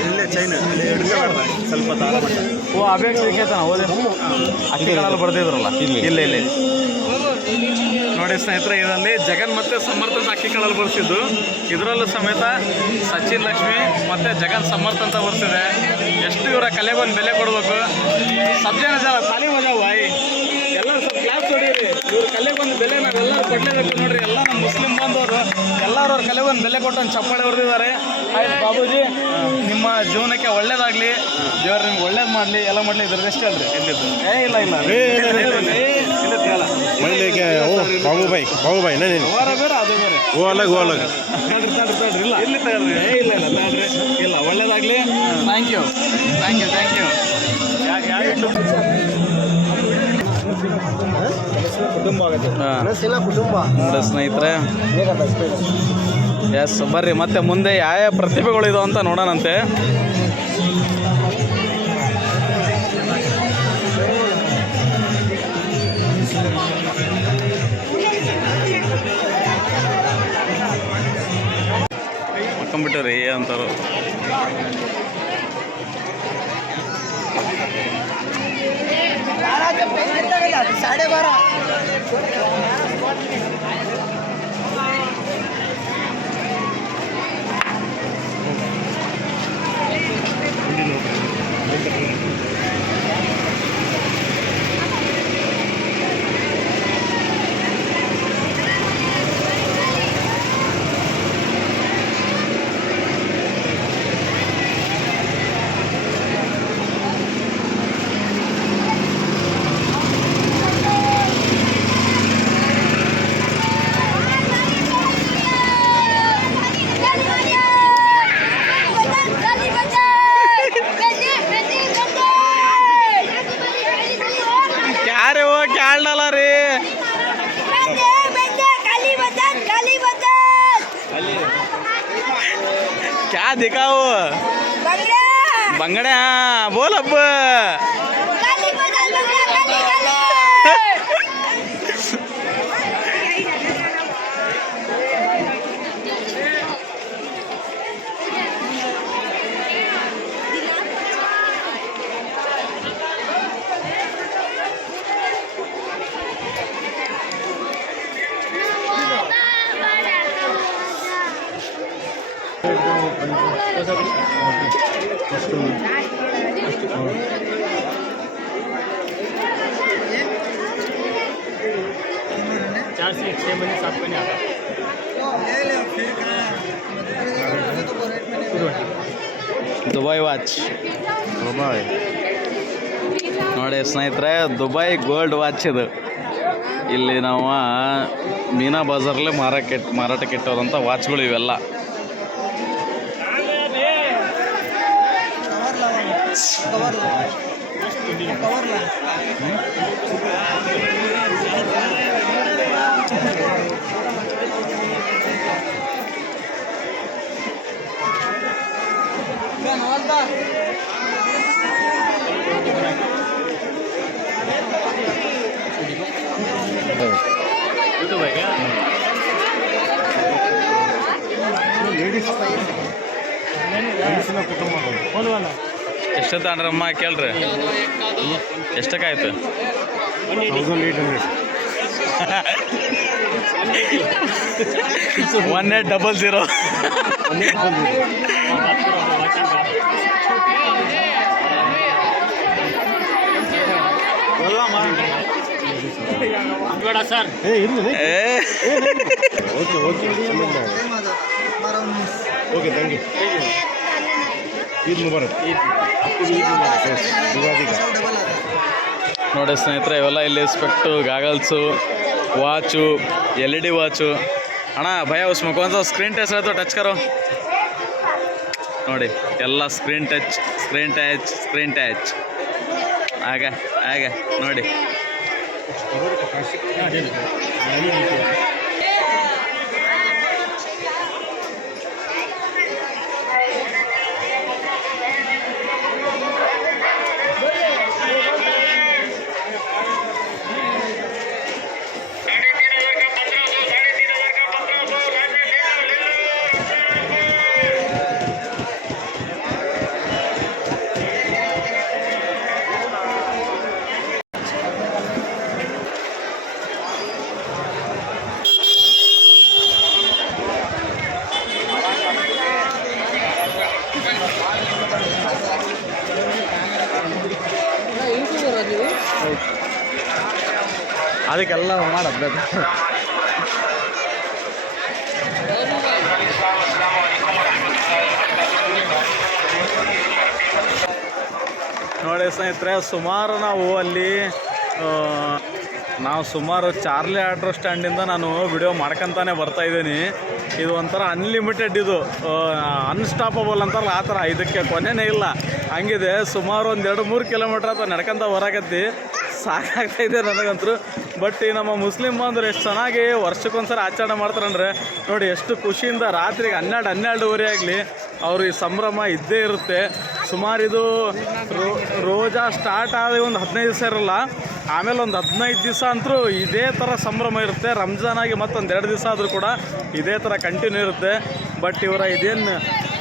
ಇಲ್ಲೇ ಚೈನಾ ಸ್ವಲ್ಪ ದಾರ ಓ ಅಬೇಗ ಸಿಕ್ಕೈತಾನ ಹೋದೆ ಅಕ್ಕಿ ಕಾಳಲ್ಲಿ ಬರ್ದಿದ್ರಲ್ಲ. ಇಲ್ಲ ನೋಡಿ ಸ್ನೇಹಿತರೆ, ಇದರಲ್ಲಿ ಜಗನ್ ಮತ್ತು ಸಮರ್ಥ ಅಂತ ಅಕ್ಕಿ ಕಾಳಲ್ಲಿ ಬರ್ಸಿದ್ದು. ಇದರಲ್ಲೂ ಸಮೇತ ಸಚಿನ್ ಲಕ್ಷ್ಮಿ ಮತ್ತು ಜಗನ್ ಸಮರ್ಥ ಅಂತ ಬರ್ಸಿದೆ. ಎಷ್ಟು ಇವರ ಕಲೆಗೆ ಒಂದು ಬೆಲೆ ಕೊಡಬೇಕು. ಸಬ್ಜೆನ ಜನ ಖಾಲಿ ಮಜಾ ವಾಯಿ ಎಲ್ಲರೂ ಸ್ವಲ್ಪ ಕ್ಲಾಸ್ ಹೊಡೀರಿ. ಇವ್ರ ಕಲೆಗೆ ಒಂದು ಬೆಲೆ ನಾವೆಲ್ಲರೂ ಕೊಡಲೇಬೇಕು. ನೋಡ್ರಿ, ಎಲ್ಲ ನಮ್ಮ ಮುಸ್ಲಿಂ ಬಂದವರು ಎಲ್ಲರೂ ಅವ್ರ ಕಲೆಗೆ ಒಂದು ಬೆಲೆ ಕೊಟ್ಟು ಒಂದು ಚಪ್ಪಾಳೆ ಹೊಡೆದಿದ್ದಾರೆ. ಆಯ್ತು ಬಾಬೂಜಿ, ನಿಮ್ಮ ಜೀವನಕ್ಕೆ ಒಳ್ಳೇದಾಗಲಿ, ದೇವ್ರು ನಿಮ್ಗೆ ಒಳ್ಳೇದು ಮಾಡಲಿ, ಎಲ್ಲ ಮಾಡಲಿ. ಇದ್ರದ್ದು ಎಷ್ಟು ಅಲ್ರಿ? ಎಲ್ಲಿದ್ದು? ಇಲ್ಲ बाबू भाई नहीं ಅವರ ಬೇರೆ ಅದು ಬೇರೆ. वो अलग ತಡ್ರಿ ಇಲ್ಲ ಇಲ್ಲಿ ತಗೊಳ್ರಿ. ತಡ್ರಿ ಇಲ್ಲ. ಒಳ್ಳೇದಾಗಲಿ. Thank you. ನೋಡಿ ಸ್ನೇಹಿತರೆ, ಎಸ್ ಬರ್ರಿ, ಮತ್ತೆ ಮುಂದೆ ಯಾವ ಪ್ರತಿಭೆಗಳಿದಾವೆ ಅಂತ ನೋಡೋಣಂತೆ. ಮಕ್ಕಂಬಿಟ್ಟವ್ರಿ ಅಂತಾರು. क्या दिखाओ? बंगड्या. बोल अब. ದುಬೈ ವಾಚ್ ಬಾಯ್ ನೋಡಿ ಸ್ನೇಹಿತರೆ, ದುಬೈ ಗೋಲ್ಡ್ ವಾಚ್ ಇದು. ಇಲ್ಲಿ ನಾವು ಮೀನಾ ಬಜಾರಲ್ಲೇ ಮಾರಾಟಕ್ಕೆ ಇಟ್ಟೋದಂಥ ವಾಚ್ಗಳು ಇವೆಲ್ಲ. ಗಂಡಸಿನ ಕುಟುಂಬಗಳು ಎಷ್ಟೊತ್ತ ಅನ್ರಮ್ಮ ಕೇಳ್ರಿ, ಎಷ್ಟಕ್ಕಾಯ್ತು? 1800. 1800. ಏ ಇಲ್ಲ ಏ okay okay okay thank you. Eid Mubarak. ನೋಡಿ ಸ್ನೇಹಿತರೆ, ಇವೆಲ್ಲ ಇಲ್ಲಿ specs, goggles, watch, LED watch. ಅಣ್ಣ ಭಯ ಉಸ್ಮ ಕೌನ್ ಸಾ ಸ್ಕ್ರೀನ್ ಟಚ್ है तो टच करो. ನೋಡಿ ಎಲ್ಲ ಸ್ಕ್ರೀನ್ ಟಚ್ ಆಗ ನೋಡಿ. ಅದಕ್ಕೆಲ್ಲ ಮಾಡೋದು. ನೋಡಿ ಸ್ನೇಹಿತರೆ, ಸುಮಾರು ಸುಮಾರು ಚಾರ್ಲಿ ಆಟೋ ಸ್ಟ್ಯಾಂಡಿಂದ ನಾನು ವಿಡಿಯೋ ಮಾಡ್ಕೊತಾನೆ ಬರ್ತಾಯಿದ್ದೀನಿ. ಇದು ಒಂಥರ ಅನ್ಲಿಮಿಟೆಡ್, ಇದು ಅನ್ಸ್ಟಾಪಬಲ್ ಅಂತಾರಲ್ಲ ಆ ಥರ, ಇದಕ್ಕೆ ಕೊನೆಯೇ ಇಲ್ಲ. ಹಂಗಿದೆ, ಸುಮಾರು 2-3 ಕಿಲೋಮೀಟ್ರ್ ಅಥವಾ ನಡ್ಕೊಂತ ಹೊರಗತ್ತಿ ಸಾಕಾಗ್ತಾಯಿದೆ ನನಗಂತೂ. ಬಟ್ ಈ ನಮ್ಮ ಮುಸ್ಲಿಂ ಬಂದರು ಎಷ್ಟು ಚೆನ್ನಾಗಿ ವರ್ಷಕ್ಕೊಂದ್ಸರಿ ಆಚರಣೆ ಮಾಡ್ತಾರಂದರೆ ನೋಡಿ, ಎಷ್ಟು ಖುಷಿಯಿಂದ ರಾತ್ರಿಗೆ 12-12:30 ಆಗಲಿ ಅವರು ಈ ಸಂಭ್ರಮ ಇದ್ದೇ ಇರುತ್ತೆ. ಸುಮಾರು ಇದು ರೋಜಾ ಸ್ಟಾರ್ಟ್ ಆದ ಒಂದು 15 ದಿವಸ ಇರಲ್ಲ, ಆಮೇಲೆ ಒಂದು 15 ದಿವಸ ಅಂತೂ ಇದೇ ಥರ ಸಂಭ್ರಮ ಇರುತ್ತೆ. ರಂಜಾನ್ ಆಗಿ ಮತ್ತೊಂದು 2 ದಿವಸ ಆದರೂ ಕೂಡ ಇದೇ ಥರ ಕಂಟಿನ್ಯೂ ಇರುತ್ತೆ. ಬಟ್ ಇವರ ಇದೇನು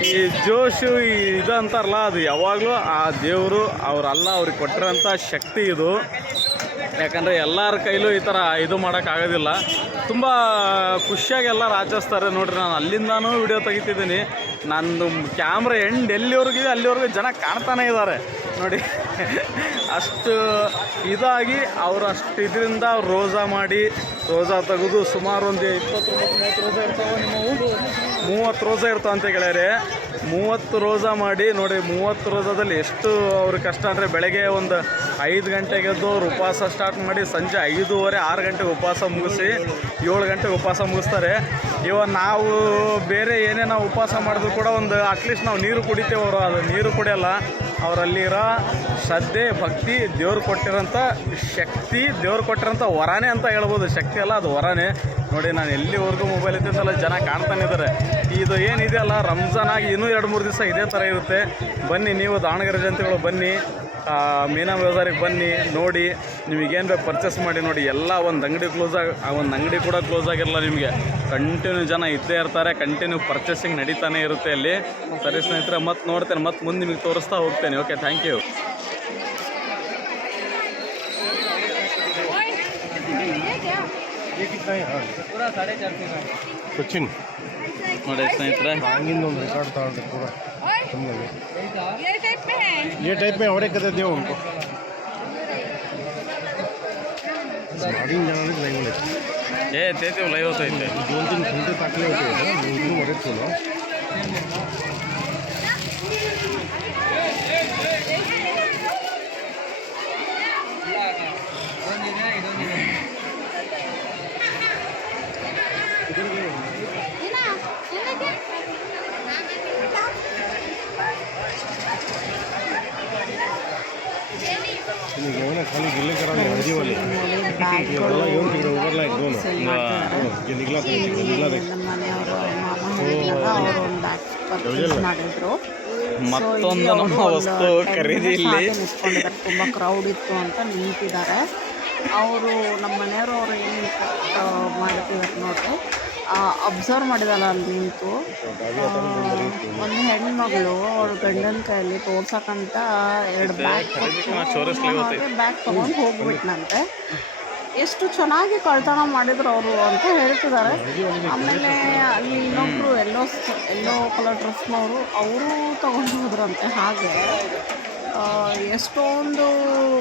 ಈ ಜೋಶು ಇದು ಅಂತಾರಲ್ಲ, ಅದು ಯಾವಾಗಲೂ ಆ ದೇವರು ಅವರಲ್ಲ, ಅವ್ರಿಗೆ ಕೊಟ್ಟಿರೋಂಥ ಶಕ್ತಿ ಇದು. ಯಾಕಂದರೆ ಎಲ್ಲರ ಕೈಲೂ ಈ ಥರ ಇದು ಮಾಡೋಕ್ಕಾಗೋದಿಲ್ಲ. ತುಂಬ ಖುಷಿಯಾಗಿ ಎಲ್ಲರೂ ಆಚರಿಸ್ತಾರೆ. ನೋಡಿರಿ, ನಾನು ಅಲ್ಲಿಂದನೂ ವಿಡಿಯೋ ತೆಗಿತಿದ್ದೀನಿ. ನಂದು ಕ್ಯಾಮ್ರಾ ಎಂಡ್ ಎಲ್ಲಿವರೆಗಿದೆ ಅಲ್ಲಿವರೆಗೂ ಜನ ಕಾಣ್ತಾನೆ ಇದ್ದಾರೆ ನೋಡಿ. ಅಷ್ಟು ಇದಾಗಿ ಅವರು ಅಷ್ಟು ಇದರಿಂದ ಅವ್ರು ರೋಜಾ ಮಾಡಿ, ರೋಜಾ ತೆಗೆದು ಸುಮಾರು ಒಂದು 29-30 ರೋಜಾ ಇರ್ತಾವೆ. ನಿಮ್ಮವು 30 ರೋಜಾ ಇರ್ತಾವೆ ಅಂತ ಗೆಳೆಯರೆ. 30 ರೋಜಾ ಮಾಡಿ ನೋಡಿ. 30 ರೋಜಾದಲ್ಲಿ ಎಷ್ಟು ಅವ್ರಿಗೆ ಕಷ್ಟ ಅಂದರೆ, ಬೆಳಗ್ಗೆ ಒಂದು 5 ಗಂಟೆಗೆ ಎದ್ದು ಅವ್ರು ಉಪವಾಸ ಸ್ಟಾರ್ಟ್ ಮಾಡಿ ಸಂಜೆ 5:30-6 ಗಂಟೆಗೆ ಉಪವಾಸ ಮುಗಿಸಿ 7 ಗಂಟೆಗೆ ಉಪವಾಸ ಮುಗಿಸ್ತಾರೆ. ಇವಾಗ ನಾವು ಬೇರೆ ಏನೇ ನಾವು ಉಪವಾಸ ಮಾಡಿದ್ರು ಕೂಡ ಒಂದು ಅಟ್ಲೀಸ್ಟ್ ನಾವು ನೀರು ಕುಡಿತೇವೆ, ಅವರು ಅದು ನೀರು ಕುಡಿಯೋಲ್ಲ. ಅವರಲ್ಲಿರೋ ಶ್ರದ್ಧೆ, ಭಕ್ತಿ, ದೇವ್ರು ಕೊಟ್ಟಿರೋಂಥ ಶಕ್ತಿ, ದೇವ್ರು ಕೊಟ್ಟಿರೋಂಥ ವರನೇ ಅಂತ ಹೇಳ್ಬೋದು. ಶಕ್ತಿ ಅಲ್ಲ, ಅದು ವರನೇ. ನೋಡಿ, ನಾನು ಎಲ್ಲಿವರೆಗೂ ಮೊಬೈಲ್ ಇದ್ದಿದ್ದಲ್ಲ ಜನ ಕಾಣ್ತಾನೆ ಇದ್ದಾರೆ. ಇದು ಏನಿದೆಯಲ್ಲ, ರಂಜಾನ್ ಆಗಿ ಇನ್ನೂ 2-3 ದಿವಸ ಇದೇ ಥರ ಇರುತ್ತೆ. ಬನ್ನಿ, ನೀವು ದಾವಣಗೆರೆ ಜನತೆಗಳು ಬನ್ನಿ, ಮೀನಾ ಬಜಾರಿಗೆ ಬನ್ನಿ, ನೋಡಿ ನಿಮಗೇನು ಬೇಕು ಪರ್ಚೇಸ್ ಮಾಡಿ. ನೋಡಿ, ಎಲ್ಲ ಒಂದು ಅಂಗಡಿ ಒಂದು ಅಂಗಡಿ ಕೂಡ ಕ್ಲೋಸ್ ಆಗಿರಲ್ಲ ನಿಮಗೆ. ಕಂಟಿನ್ಯೂ ಜನ ಇದ್ದೇ ಇರ್ತಾರೆ, ಕಂಟಿನ್ಯೂ ಪರ್ಚೇಸಿಂಗ್ ನಡೀತಾನೆ ಇರುತ್ತೆ ಅಲ್ಲಿ. ಸರಿ ಸ್ನೇಹಿತರೆ, ಮತ್ತೆ ನೋಡ್ತೇನೆ, ಮತ್ತೆ ಮುಂದೆ ನಿಮಗೆ ತೋರಿಸ್ತಾ ಹೋಗ್ತೇನೆ. Okay, thank you. ये कितना है? पूरा 450 सचिन ನೋಡಿ ಸ್ನೇಹಿತರೆ, आगे ಒಂದು ರೆಕಾರ್ಡ್ तोड़ पूरा ये टाइप में है ये टाइप में और एक कदर दो उनको स्टार्टिंग जाना नहीं ಏ ತೇತೀವಲ್ಲ 50 ಐತೆ. 2-3 घंटे टाकले होते हैं 2-3 वरेच चलो खाली गिल्ले करा हल्दी वाले ये वाला यूं तिकडे उभरला एक दोन ये निघला देख ನಮ್ಮ ಮನೆಯವರು ಮಾಮ ಹೇಳಿದಾಗ ಅವರು ಒಂದು ಬ್ಯಾಗ್ ಪರ್ಚೇಸ್ ಮಾಡಿದ್ರು. ಮತ್ತೊಂದು ನಮ್ಮ ವಸ್ತು ಖರೀದಿ ಇಲ್ಲಿ ನಿಂತ್ಕೊಂಡಿದ್ದಾರೆ, ತುಂಬ ಕ್ರೌಡ್ ಇತ್ತು ಅಂತ ನಿಂತಿದ್ದಾರೆ. ಅವರು ನಮ್ಮ ಮನೆಯವರು ಅವರು ಏನು ಮಾಡ್ತಿದ್ದಾರೆ ನೋಡ್ರಿ, ಅಬ್ಸರ್ವ್ ಮಾಡಿದಲ್ಲ ಅಲ್ಲಿ ನಿಂತು ಒಂದು ಹೆಣ್ಮಗಳು ಅವ್ರ ಗಂಡನ ಕೈಯಲ್ಲಿ ತೋರ್ಸಕ್ಕಂತ 2 ಬ್ಯಾಗ್ ಬ್ಯಾಗ್ ತೊಗೊಂಡು ಹೋಗ್ಬಿಟ್ನಂತೆ. ಎಷ್ಟು ಚೆನ್ನಾಗಿ ಕಳ್ತನ ಮಾಡಿದ್ರು ಅವರು ಅಂತ ಹೇಳ್ತಿದ್ದಾರೆ. ಆಮೇಲೆ ಅಲ್ಲಿ ಇನ್ನೊಬ್ಬರು ಎಲ್ಲೋ ಕಲರ್ ಡ್ರೆಸ್ನವರು ಅವರು ತೊಗೊಂಡು ಹೋದ್ರಂತೆ. ಹಾಗೆ ಎಷ್ಟೊಂದು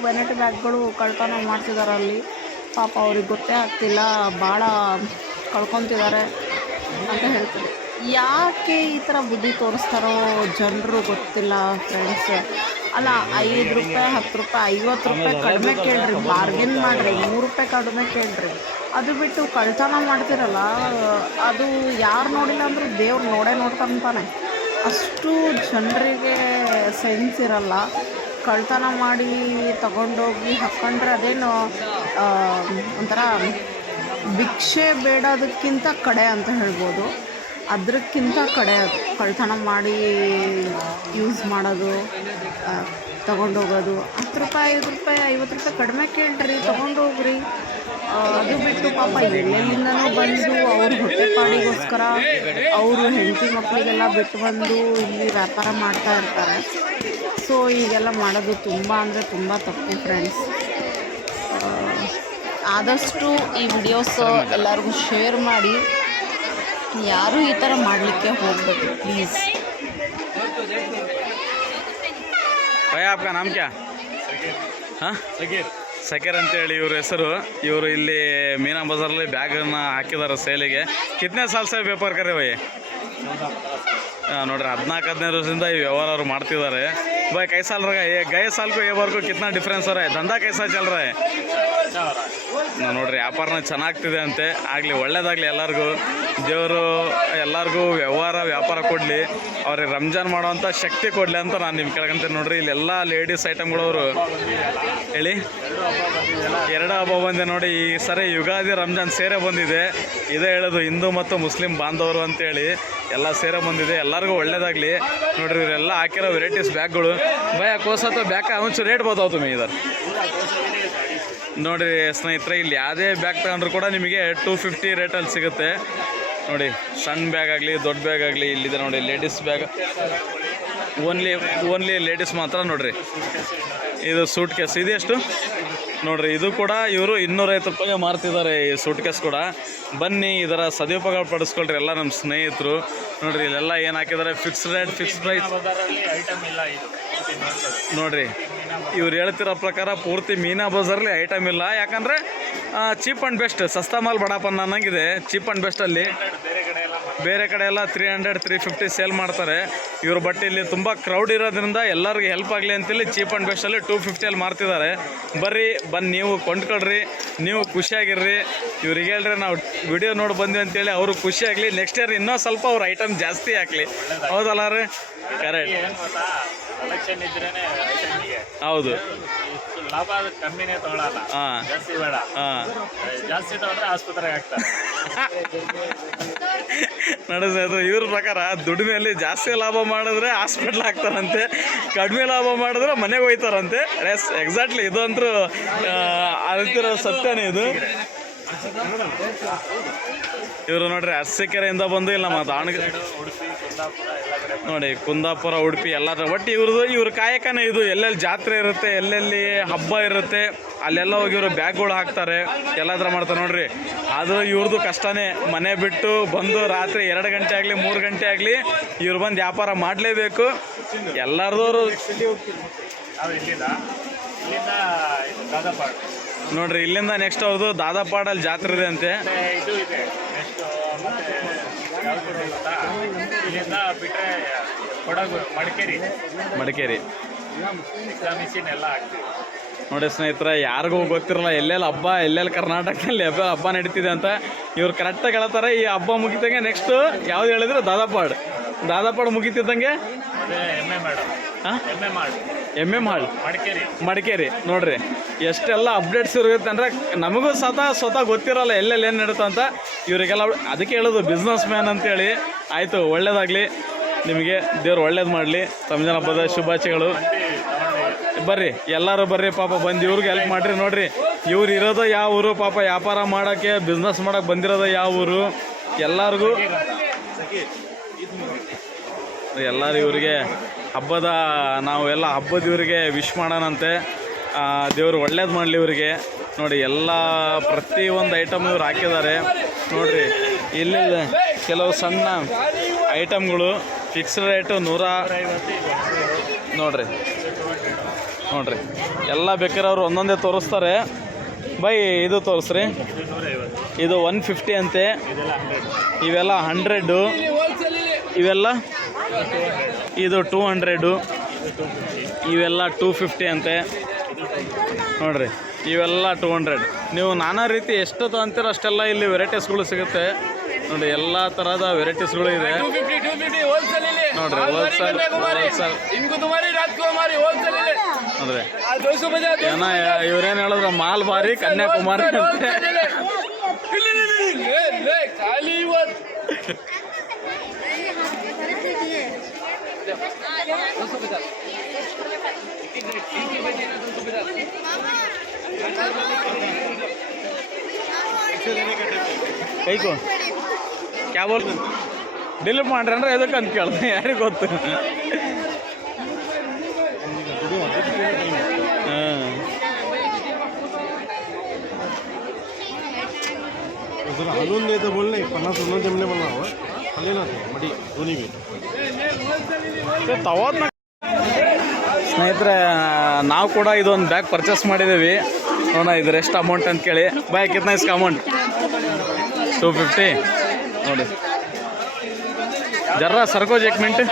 ವೆನೈಟಿ ಬ್ಯಾಗ್ಗಳು ಕಳ್ತನ ಮಾಡ್ತಿದ್ದಾರೆ ಅಲ್ಲಿ. ಪಾಪ ಅವ್ರಿಗೆ ಗೊತ್ತೇ ಆಗ್ತಿಲ್ಲ, ಭಾಳ ಕಳ್ಕೊತಿದ್ದಾರೆ ಅಂತ ಹೇಳ್ತಾರೆ. ಯಾಕೆ ಈ ಥರ ಬುದ್ಧಿ ತೋರಿಸ್ತಾರೋ ಜನರು ಗೊತ್ತಿಲ್ಲ ಫ್ರೆಂಡ್ಸ್. ಅಲ್ಲ, 5 ರೂಪಾಯಿ 10 ರೂಪಾಯಿ 50 ರೂಪಾಯಿ ಕಡಿಮೆ ಕೇಳ್ರಿ, ಬಾರ್ಗೇನ್ ಮಾಡಿರಿ, 3 ರೂಪಾಯಿ ಕಡಿಮೆ ಕೇಳ್ರಿ. ಅದು ಬಿಟ್ಟು ಕಳ್ತನ ಮಾಡ್ತಿರಲ್ಲ, ಅದು ಯಾರು ನೋಡಿಲ್ಲ ಅಂದರೂ ದೇವ್ರು ನೋಡ್ಕೊಂತಾನೆ. ಅಷ್ಟು ಜನರಿಗೆ ಸೆನ್ಸ್ ಇರಲ್ಲ. ಕಳ್ತನ ಮಾಡಿ ತಗೊಂಡೋಗಿ ಹಾಕ್ಕೊಂಡ್ರೆ ಅದೇನು ಒಂಥರ ಭಿಕ್ಷೆ ಬೇಡೋದಕ್ಕಿಂತ ಕಡೆ ಅಂತ ಹೇಳ್ಬೋದು. ಅದಕ್ಕಿಂತ ಕಡೆ ಅದು ಕಳ್ತನ ಮಾಡಿ ಯೂಸ್ ಮಾಡೋದು, ತೊಗೊಂಡೋಗೋದು. 10 ರೂಪಾಯಿ 5 ರೂಪಾಯಿ 50 ರೂಪಾಯಿ ಕಡಿಮೆ ಕೇಳ್ರಿ, ತೊಗೊಂಡೋಗ್ರಿ. ಅದು ಬಿಟ್ಟು ಪಾಪ ಎಲ್ಲೆಲ್ಲಿಂದನೂ ಬಂದು ಅವ್ರ ಹೊಟ್ಟೆಪಾಡಿಗೋಸ್ಕರ ಅವರು ಹೆಂಡತಿ ಮಕ್ಕಳಿಗೆಲ್ಲ ಬಿಟ್ಟು ಬಂದು ಇಲ್ಲಿ ವ್ಯಾಪಾರ ಮಾಡ್ತಾ ಇರ್ತಾರೆ. ಸೊ ಈಗೆಲ್ಲ ಮಾಡೋದು ತುಂಬ ಅಂದರೆ ತುಂಬ ತಪ್ಪು ಫ್ರೆಂಡ್ಸ್. ಆದಷ್ಟು ಈ ವಿಡಿಯೋಸ್ ಎಲ್ಲರಿಗೂ ಶೇರ್ ಮಾಡಿ, ಯಾರೂ ಈ ಥರ ಮಾಡಲಿಕ್ಕೆ ಹೋಗಬೇಕು ಪ್ಲೀಸ್. ಭಯ ಆಪ್ಕ ನಾಮ್ ಕ್ಯಾ? ಹಾಂ, ಸಕೀರ್ ಅಂತೇಳಿ ಇವ್ರ ಹೆಸರು. ಇವರು ಇಲ್ಲಿ ಮೀನಾ ಬಜಾರಲ್ಲಿ ಬ್ಯಾಗನ್ನು ಹಾಕಿದ್ದಾರೆ ಸೇಲಿಗೆ. ಕಿತ್ನೆ ಸಾಲ್ ಸೇ ವ್ಯಾಪಾರ ಕರೆ ಭಯ? ನೋಡ್ರಿ 14-15 ವರ್ಷದಿಂದ ಈ ವ್ಯವಹಾರ ಅವ್ರು ಮಾಡ್ತಿದ್ದಾರೆ. भाई कैसा लग रहा है? गए साल को ये बार को कितना डिफरेंस हो रहा है? धंधा कैसा चल रहा है? ನೋಡ್ರಿ ವ್ಯಾಪಾರನ ಚೆನ್ನಾಗ್ತಿದೆ ಅಂತೆ. ಆಗಲಿ, ಒಳ್ಳೇದಾಗಲಿ ಎಲ್ಲರಿಗೂ. ದೇವರು ಎಲ್ಲರಿಗೂ ವ್ಯಾಪಾರ ಕೊಡಲಿ, ಅವ್ರಿಗೆ ರಂಜಾನ್ ಮಾಡೋವಂಥ ಶಕ್ತಿ ಕೊಡಲಿ ಅಂತ ನಾನು ನಿಮ್ಮ ಕೇಳ್ಕೊಂತೀನಿ. ನೋಡ್ರಿ ಇಲ್ಲೆಲ್ಲ ಲೇಡೀಸ್ ಐಟಮ್ಗಳು ಅವರು ಹೇಳಿ 2 ಹಬ್ಬ ಬಂದಿದೆ ನೋಡಿ. ಈ ಸರಿ ಯುಗಾದಿ ರಂಜಾನ್ ಸೇರೆ ಬಂದಿದೆ. ಇದೇ ಹೇಳೋದು, ಹಿಂದೂ ಮತ್ತು ಮುಸ್ಲಿಂ ಬಾಂಧವರು ಅಂತೇಳಿ ಎಲ್ಲ ಸೇರೆ ಬಂದಿದೆ. ಎಲ್ಲರಿಗೂ ಒಳ್ಳೇದಾಗಲಿ. ನೋಡ್ರಿ ಇವರೆಲ್ಲ ಹಾಕಿರೋ ವೆರೈಟೀಸ್ ಬ್ಯಾಗ್ಗಳು. ಭಯ ಕೋಸತ್ತು ಬ್ಯಾಗ್ ಒಂಚೂರು ರೇಟ್ ಬೋದಾವ್ ತುಮಿ ಇದರ. ನೋಡಿರಿ ಸ್ನೇಹಿತರೆ, ಇಲ್ಲಿ ಯಾವುದೇ ಬ್ಯಾಗ್ ತಗೊಂಡ್ರು ಕೂಡ ನಿಮಗೆ 250 ರೇಟಲ್ಲಿ ಸಿಗುತ್ತೆ. ನೋಡಿ, ಸಣ್ಣ ಬ್ಯಾಗ್ ಆಗಲಿ ದೊಡ್ಡ ಬ್ಯಾಗ್ ಆಗಲಿ ಇಲ್ಲಿದೆ ನೋಡಿ. ಲೇಡೀಸ್ ಬ್ಯಾಗ್ ಓನ್ಲಿ ಲೇಡೀಸ್ ಮಾತ್ರ. ನೋಡಿರಿ ಇದು ಸೂಟ್ ಕೇಸ್, ಇದೆಷ್ಟು ನೋಡಿರಿ. ಇದು ಕೂಡ ಇವರು 250 ರೂಪಾಯಿಗೆ ಮಾರ್ತಿದ್ದಾರೆ ಈ ಸೂಟ್ ಕೇಸ್ ಕೂಡ. ಬನ್ನಿ ಇದರ ಸದುಪಯೋಗ ಪಡಿಸ್ಕೊಳ್ರಿ ಎಲ್ಲ ನಮ್ಮ ಸ್ನೇಹಿತರು. ನೋಡಿರಿ ಇಲ್ಲೆಲ್ಲ ಏನು ಹಾಕಿದ್ದಾರೆ, ಫಿಕ್ಸ್ ರೇಟ್ ಫಿಕ್ಸ್ ಪ್ರೈಸ್. ನೋಡಿರಿ ಇವ್ರು ಹೇಳ್ತಿರೋ ಪ್ರಕಾರ ಪೂರ್ತಿ ಮೀನಾ ಬಜಾರಲ್ಲಿ ಐಟಮ್ ಇಲ್ಲ. ಯಾಕಂದರೆ ಚೀಪ್ ಆ್ಯಂಡ್ ಬೆಸ್ಟ್, ಸಸ್ತಾ ಮಾಲ್ ಬಡಾಪನ್ನ ಅನ್ನಂಗಿದೆ. ಚೀಪ್ ಆ್ಯಂಡ್ ಬೆಸ್ಟಲ್ಲಿ ಬೇರೆ ಕಡೆ ಎಲ್ಲ 300-350 ಸೇಲ್ ಮಾಡ್ತಾರೆ ಇವರು. ಬಟ್ ಇಲ್ಲಿ ತುಂಬ ಕ್ರೌಡ್ ಇರೋದ್ರಿಂದ ಎಲ್ಲರಿಗೂ ಹೆಲ್ಪ್ ಆಗಲಿ ಅಂತೇಳಿ ಚೀಪ್ ಆ್ಯಂಡ್ ಬೆಸ್ಟಲ್ಲಿ 250 ಮಾರ್ತಿದ್ದಾರೆ. ಬಂದು ನೀವು ಕೊಂಡ್ಕೊಳ್ರಿ, ನೀವು ಖುಷಿಯಾಗಿರ್ರಿ. ಇವ್ರಿಗೆ ಹೇಳ್ರಿ ನಾವು ವಿಡಿಯೋ ನೋಡಿ ಬಂದ್ವಿ ಅಂತೇಳಿ ಅವರು ಖುಷಿಯಾಗಲಿ. ನೆಕ್ಸ್ಟ್ ಇಯರ್ ಇನ್ನೂ ಸ್ವಲ್ಪ ಅವ್ರ ಐಟಮ್ ಜಾಸ್ತಿ ಹಾಕಲಿ. ಹೌದಲ್ಲ ರೀ? ಕರೆಕ್ಟ್, ಹೌದು. ಲಾಭ ಕಮ್ಮಿನೇ ತಗೊಳ್ಳಲ್ಲ, ಜಾಸ್ತಿ ಬೇಡ. ಜಾಸ್ತಿ ತಗೊಂಡ್ರೆ ಆಸ್ಪತ್ರೆಗೆ ಹಾಕ್ತಾರೆ. ನಡೆಸೋದು ಇವ್ರ ಪ್ರಕಾರ ದುಡಿಮೆಯಲ್ಲಿ ಜಾಸ್ತಿ ಲಾಭ ಮಾಡಿದ್ರೆ ಹಾಸ್ಪಿಟ್ಲ್ ಹಾಕ್ತಾರಂತೆ, ಕಡಿಮೆ ಲಾಭ ಮಾಡಿದ್ರೆ ಮನೆಗೆ ಹೋಯ್ತಾರಂತೆ. ಎಕ್ಸಾಕ್ಟ್ಲಿ ಇದಂತೂ ಅಳ್ತಿರೋ ಸತ್ಯನೇ ಇದು. ಇವರು ನೋಡ್ರಿ ಅರಸೀಕೆರೆಯಿಂದ ಬಂದು ಇಲ್ಲ ನಮ್ಮ ದಾವಣಗೆರೆ ನೋಡಿ ಕುಂದಾಪುರ ಉಡುಪಿ ಎಲ್ಲಾದ್ರ ಒಟ್ಟು ಇವ್ರ ಕಾಯಕನೇ ಇದು. ಎಲ್ಲೆಲ್ಲಿ ಜಾತ್ರೆ ಇರುತ್ತೆ, ಎಲ್ಲೆಲ್ಲಿ ಹಬ್ಬ ಇರುತ್ತೆ, ಅಲ್ಲೆಲ್ಲ ಹೋಗಿ ಇವರು ಬ್ಯಾಗ್ಗಳು ಹಾಕ್ತಾರೆ, ಎಲ್ಲಾದ್ರ ಮಾಡ್ತಾರೆ ನೋಡ್ರಿ. ಅದು ಇವ್ರದ್ದು ಕಷ್ಟನೇ. ಮನೆ ಬಿಟ್ಟು ಬಂದು ರಾತ್ರಿ 2 ಗಂಟೆ ಆಗಲಿ 3 ಗಂಟೆ ಆಗಲಿ ಇವ್ರು ಬಂದು ವ್ಯಾಪಾರ ಮಾಡಲೇಬೇಕು. ಎಲ್ಲರದವರು ನೋಡ್ರಿ ಇಲ್ಲಿಂದ ನೆಕ್ಸ್ಟ್ ಅವ್ರದ್ದು ದಾದಾಪಾಡಲ್ಲಿ ಜಾತ್ರೆ ಇದೆ ಅಂತೆ. ಇಲ್ಲಿಂದ ಬಿಟ್ಟರೆ ಕೊಡಗು ಮಡಿಕೇರಿ ಮಿಷಿನ್ ಎಲ್ಲ ಆಗ್ತೀವಿ. ನೋಡಿ ಸ್ನೇಹಿತರೆ, ಯಾರಿಗೂ ಗೊತ್ತಿರಲ್ಲ ಎಲ್ಲೆಲ್ಲಿ ಹಬ್ಬ, ಎಲ್ಲೆಲ್ಲಿ ಕರ್ನಾಟಕದಲ್ಲಿ ಹಬ್ಬ ನಡೀತಿದೆ ಅಂತ. ಇವ್ರು ಕರೆಕ್ಟಾಗಿ ಹೇಳ್ತಾರೆ. ಈ ಹಬ್ಬ ಮುಗಿತಂಗೆ ನೆಕ್ಸ್ಟ್ ಯಾವ್ದು ಹೇಳಿದ್ರು ದಾದಾಪಾಡ್ ಮುಗಿತಿದ್ದಂಗೆ ಎಮ್ಮೆ ಮಾಡ್ ಮಡಿಕೇರಿ. ನೋಡ್ರಿ ಎಷ್ಟೆಲ್ಲ ಅಪ್ಡೇಟ್ಸ್ ಇರುತ್ತೆ ಅಂದರೆ ನಮಗೂ ಸ್ವತಃ ಗೊತ್ತಿರಲ್ಲ ಎಲ್ಲೆಲ್ಲಿ ಏನು ನಡೀತಾ ಅಂತ. ಇವರಿಗೆಲ್ಲ ಅದಕ್ಕೆ ಹೇಳೋದು ಬಿಸ್ನೆಸ್ ಮ್ಯಾನ್ ಅಂತೇಳಿ. ಆಯಿತು, ಒಳ್ಳೇದಾಗಲಿ ನಿಮಗೆ, ದೇವ್ರು ಒಳ್ಳೇದು ಮಾಡಲಿ. ರಂಜಾನ್ ಹಬ್ಬದ ಶುಭಾಶಯಗಳು. ಬರ್ರಿ ಎಲ್ಲರೂ ಬರ್ರಿ, ಪಾಪ ಬಂದು ಇವ್ರಿಗೆ ಹೆಲ್ಪ್ ಮಾಡಿರಿ. ನೋಡ್ರಿ ಇವ್ರು ಇರೋದು ಯಾವ ಊರು, ಪಾಪ ವ್ಯಾಪಾರ ಮಾಡೋಕ್ಕೆ ಬಿಸ್ನೆಸ್ ಮಾಡೋಕ್ಕೆ ಬಂದಿರೋದು ಯಾವ ಊರು. ಎಲ್ಲರಿಗೂ ಎಲ್ಲರೂ ಇವರಿಗೆ ಹಬ್ಬದ ನಾವೆಲ್ಲ ಹಬ್ಬದ ಇವರಿಗೆ ವಿಶ್ ಮಾಡೋಣಂತೆ. ದೇವರು ಒಳ್ಳೇದು ಮಾಡಲಿ ಇವರಿಗೆ. ನೋಡಿ ಎಲ್ಲ ಪ್ರತಿಯೊಂದು ಐಟಮ್ ಇವ್ರು ಹಾಕಿದ್ದಾರೆ. ನೋಡಿರಿ ಇಲ್ಲಿ ಕೆಲವು ಸಣ್ಣ ಐಟಮ್ಗಳು ಫಿಕ್ಸ್ಡ್ ರೇಟು 150. ನೋಡ್ರಿ ಎಲ್ಲ ಬೇಕಾದ್ರೆ ಅವರು ಒಂದೊಂದೇ ತೋರಿಸ್ತಾರೆ. ಬೈ ಇದು ತೋರಿಸ್ರಿ, ಇದು 150 ಅಂತೆ. ಇವೆಲ್ಲ 100, ಇವೆಲ್ಲ ಇದು 200, ಇವೆಲ್ಲ 250 ಅಂತೆ. ನೋಡ್ರಿ ಇವೆಲ್ಲ 200. ನೀವು ನಾನಾ ರೀತಿ ಎಷ್ಟು ಅಂತೀರೋ ಅಷ್ಟೆಲ್ಲ ಇಲ್ಲಿ ವೆರೈಟೀಸ್ಗಳು ಸಿಗುತ್ತೆ. ನೋಡಿ ಎಲ್ಲ ಥರದ ವೆರೈಟೀಸ್ಗಳು ಇದೆ. ನೋಡ್ರಿ ಹೋಲ್ಸೇಲ್ ನೋಡ್ರಿ ಏನೋ ಇವ್ರೇನು ಹೇಳಿದ್ರು ಮಾಲ್ ಬಾರಿ ಕನ್ಯಾಕುಮಾರಿ ಅಂತೆ. ಕೈಕು ಕ್ಯಾ ಬೋಲ್ ಡಿಲೀಟ್ ಮಾಡ್ರಿ ಅಂದ್ರೆ ಎದಕ್ಕೆ ಅಂತ ಕೇಳ್ದೆ, ಯಾರಿಗೆ ಗೊತ್ತು. हलून नहीं तो बोलने 50 जमने बना हुआ हले ना मडी दोनी भी ತವಾದ್ನ. ಸ್ನೇಹಿತರೆ, ನಾವು ಕೂಡ ಇದೊಂದು ಬ್ಯಾಗ್ ಪರ್ಚೇಸ್ ಮಾಡಿದ್ದೀವಿ. ನೋಡೋಣ ಇದ್ರ ಎಷ್ಟು ಅಮೌಂಟ್ ಅಂತ ಕೇಳಿ. ಬಾಯ್ ಕಿತ್ನಾ ಇಸ್ಕ ಅಮೌಂಟ್ 250. ನೋಡಿ ಜರ್ರ ಸರ್ಕೋಜ್ 1 ಮಿನಿಟ್.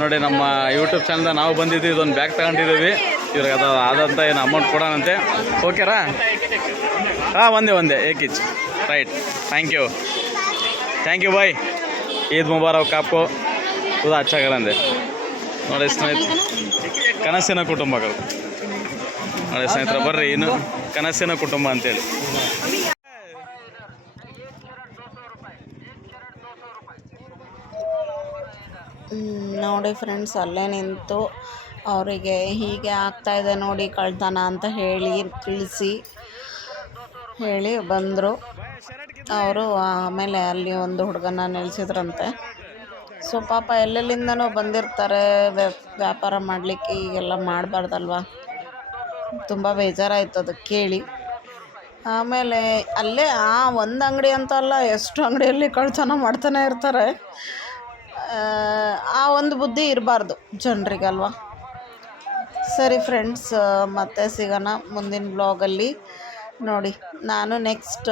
ನೋಡಿ ನಮ್ಮ ಯೂಟ್ಯೂಬ್ ಚಾನಲ್ದಾಗ ನಾವು ಬಂದಿದ್ದೀವಿ, ಇದೊಂದು ಬ್ಯಾಗ್ ತಗೊಂಡಿದ್ದೀವಿ. ಇವ್ರಿಗೆ ಅದು ಆದಂಥ ಏನು ಅಮೌಂಟ್ ಕೊಡೋಣಂತೆ. ಓಕೆರಾ? ಹಾಂ ಒಂದೇ ಏಕಿಚ್ right. Thank you bye. Eid ಮುಬಾರಕ್ आपको, खुदा अच्छा करेंगे. ನೋಡಿ ಸ್ನೇಹಿತರೆ, ಕನಸಿನ ಕುಟುಂಬಗಳು. ನೋಡಿ ಸ್ನೇಹಿತರೆ, ಬರ್ರಿ ಇನ್ನು ಕನಸಿನ ಕುಟುಂಬ ಅಂತೇಳಿ. ನೋಡಿ ಫ್ರೆಂಡ್ಸ್, ಅಲ್ಲೇ ನಿಂತು ಅವರಿಗೆ ಹೀಗೆ ಆಗ್ತಾಯಿದೆ ನೋಡಿ ಕಳ್ತನ ಅಂತ ಹೇಳಿ ಬಂದರು ಅವರು. ಆಮೇಲೆ ಅಲ್ಲಿ ಒಂದು ಹುಡುಗನ ನಿಲ್ಲಿಸಿದ್ರಂತೆ. ಸೊ ಪಾಪ ಎಲ್ಲೆಲ್ಲಿಂದನೂ ಬಂದಿರ್ತಾರೆ ವ್ಯಾಪಾರ ಮಾಡಲಿಕ್ಕೆ. ಈಗೆಲ್ಲ ಮಾಡಬಾರ್ದಲ್ವ, ತುಂಬ ಬೇಜಾರಾಯಿತು ಅದಕ್ಕೆ ಕೇಳಿ. ಆಮೇಲೆ ಅಲ್ಲೇ ಒಂದು ಅಂಗಡಿ ಅಂತ ಅಲ್ಲ, ಎಷ್ಟು ಅಂಗಡಿಯಲ್ಲಿ ಕಳ್ತನ ಮಾಡ್ತಾನೆ ಇರ್ತಾರೆ. ಆ ಒಂದು ಬುದ್ಧಿ ಇರಬಾರ್ದು ಜನರಿಗಲ್ವ. ಸರಿ ಫ್ರೆಂಡ್ಸ್, ಮತ್ತೆ ಸಿಗೋಣ ಮುಂದಿನ ಬ್ಲಾಗಲ್ಲಿ. ನೋಡಿ ನಾನು ನೆಕ್ಸ್ಟ್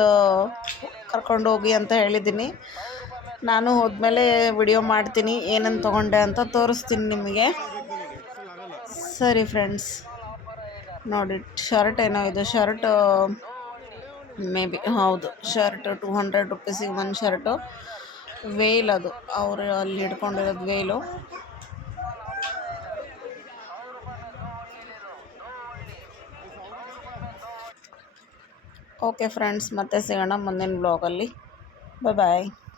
ಕರ್ಕೊಂಡು ಹೋಗಿ ಅಂತ ಹೇಳಿದ್ದೀನಿ. ನಾನು ಹೋದ್ಮೇಲೆ ವಿಡಿಯೋ ಮಾಡ್ತೀನಿ, ಏನನ್ನು ತೊಗೊಂಡೆ ಅಂತ ತೋರಿಸ್ತೀನಿ ನಿಮಗೆ. ಸರಿ ಫ್ರೆಂಡ್ಸ್, ನೋಡಿ ಶರ್ಟ್ ಏನೋ ಇದು ಶರ್ಟ್ ಮೇ ಬಿ ಹೌದು, ಶರ್ಟ್ 200 ರುಪೀಸಿಗೆ ಒಂದು ಶರ್ಟು. ವೇಲ್ ಅದು ಅವರು ಅಲ್ಲಿ ಹಿಡ್ಕೊಂಡಿರೋದು ವೇಲು. ಓಕೆ ಫ್ರೆಂಡ್ಸ್, ಮತ್ತೆ ಸಿಗೋಣ ಮುಂದಿನ ಬ್ಲಾಗಲ್ಲಿ. ಬಾಯ್.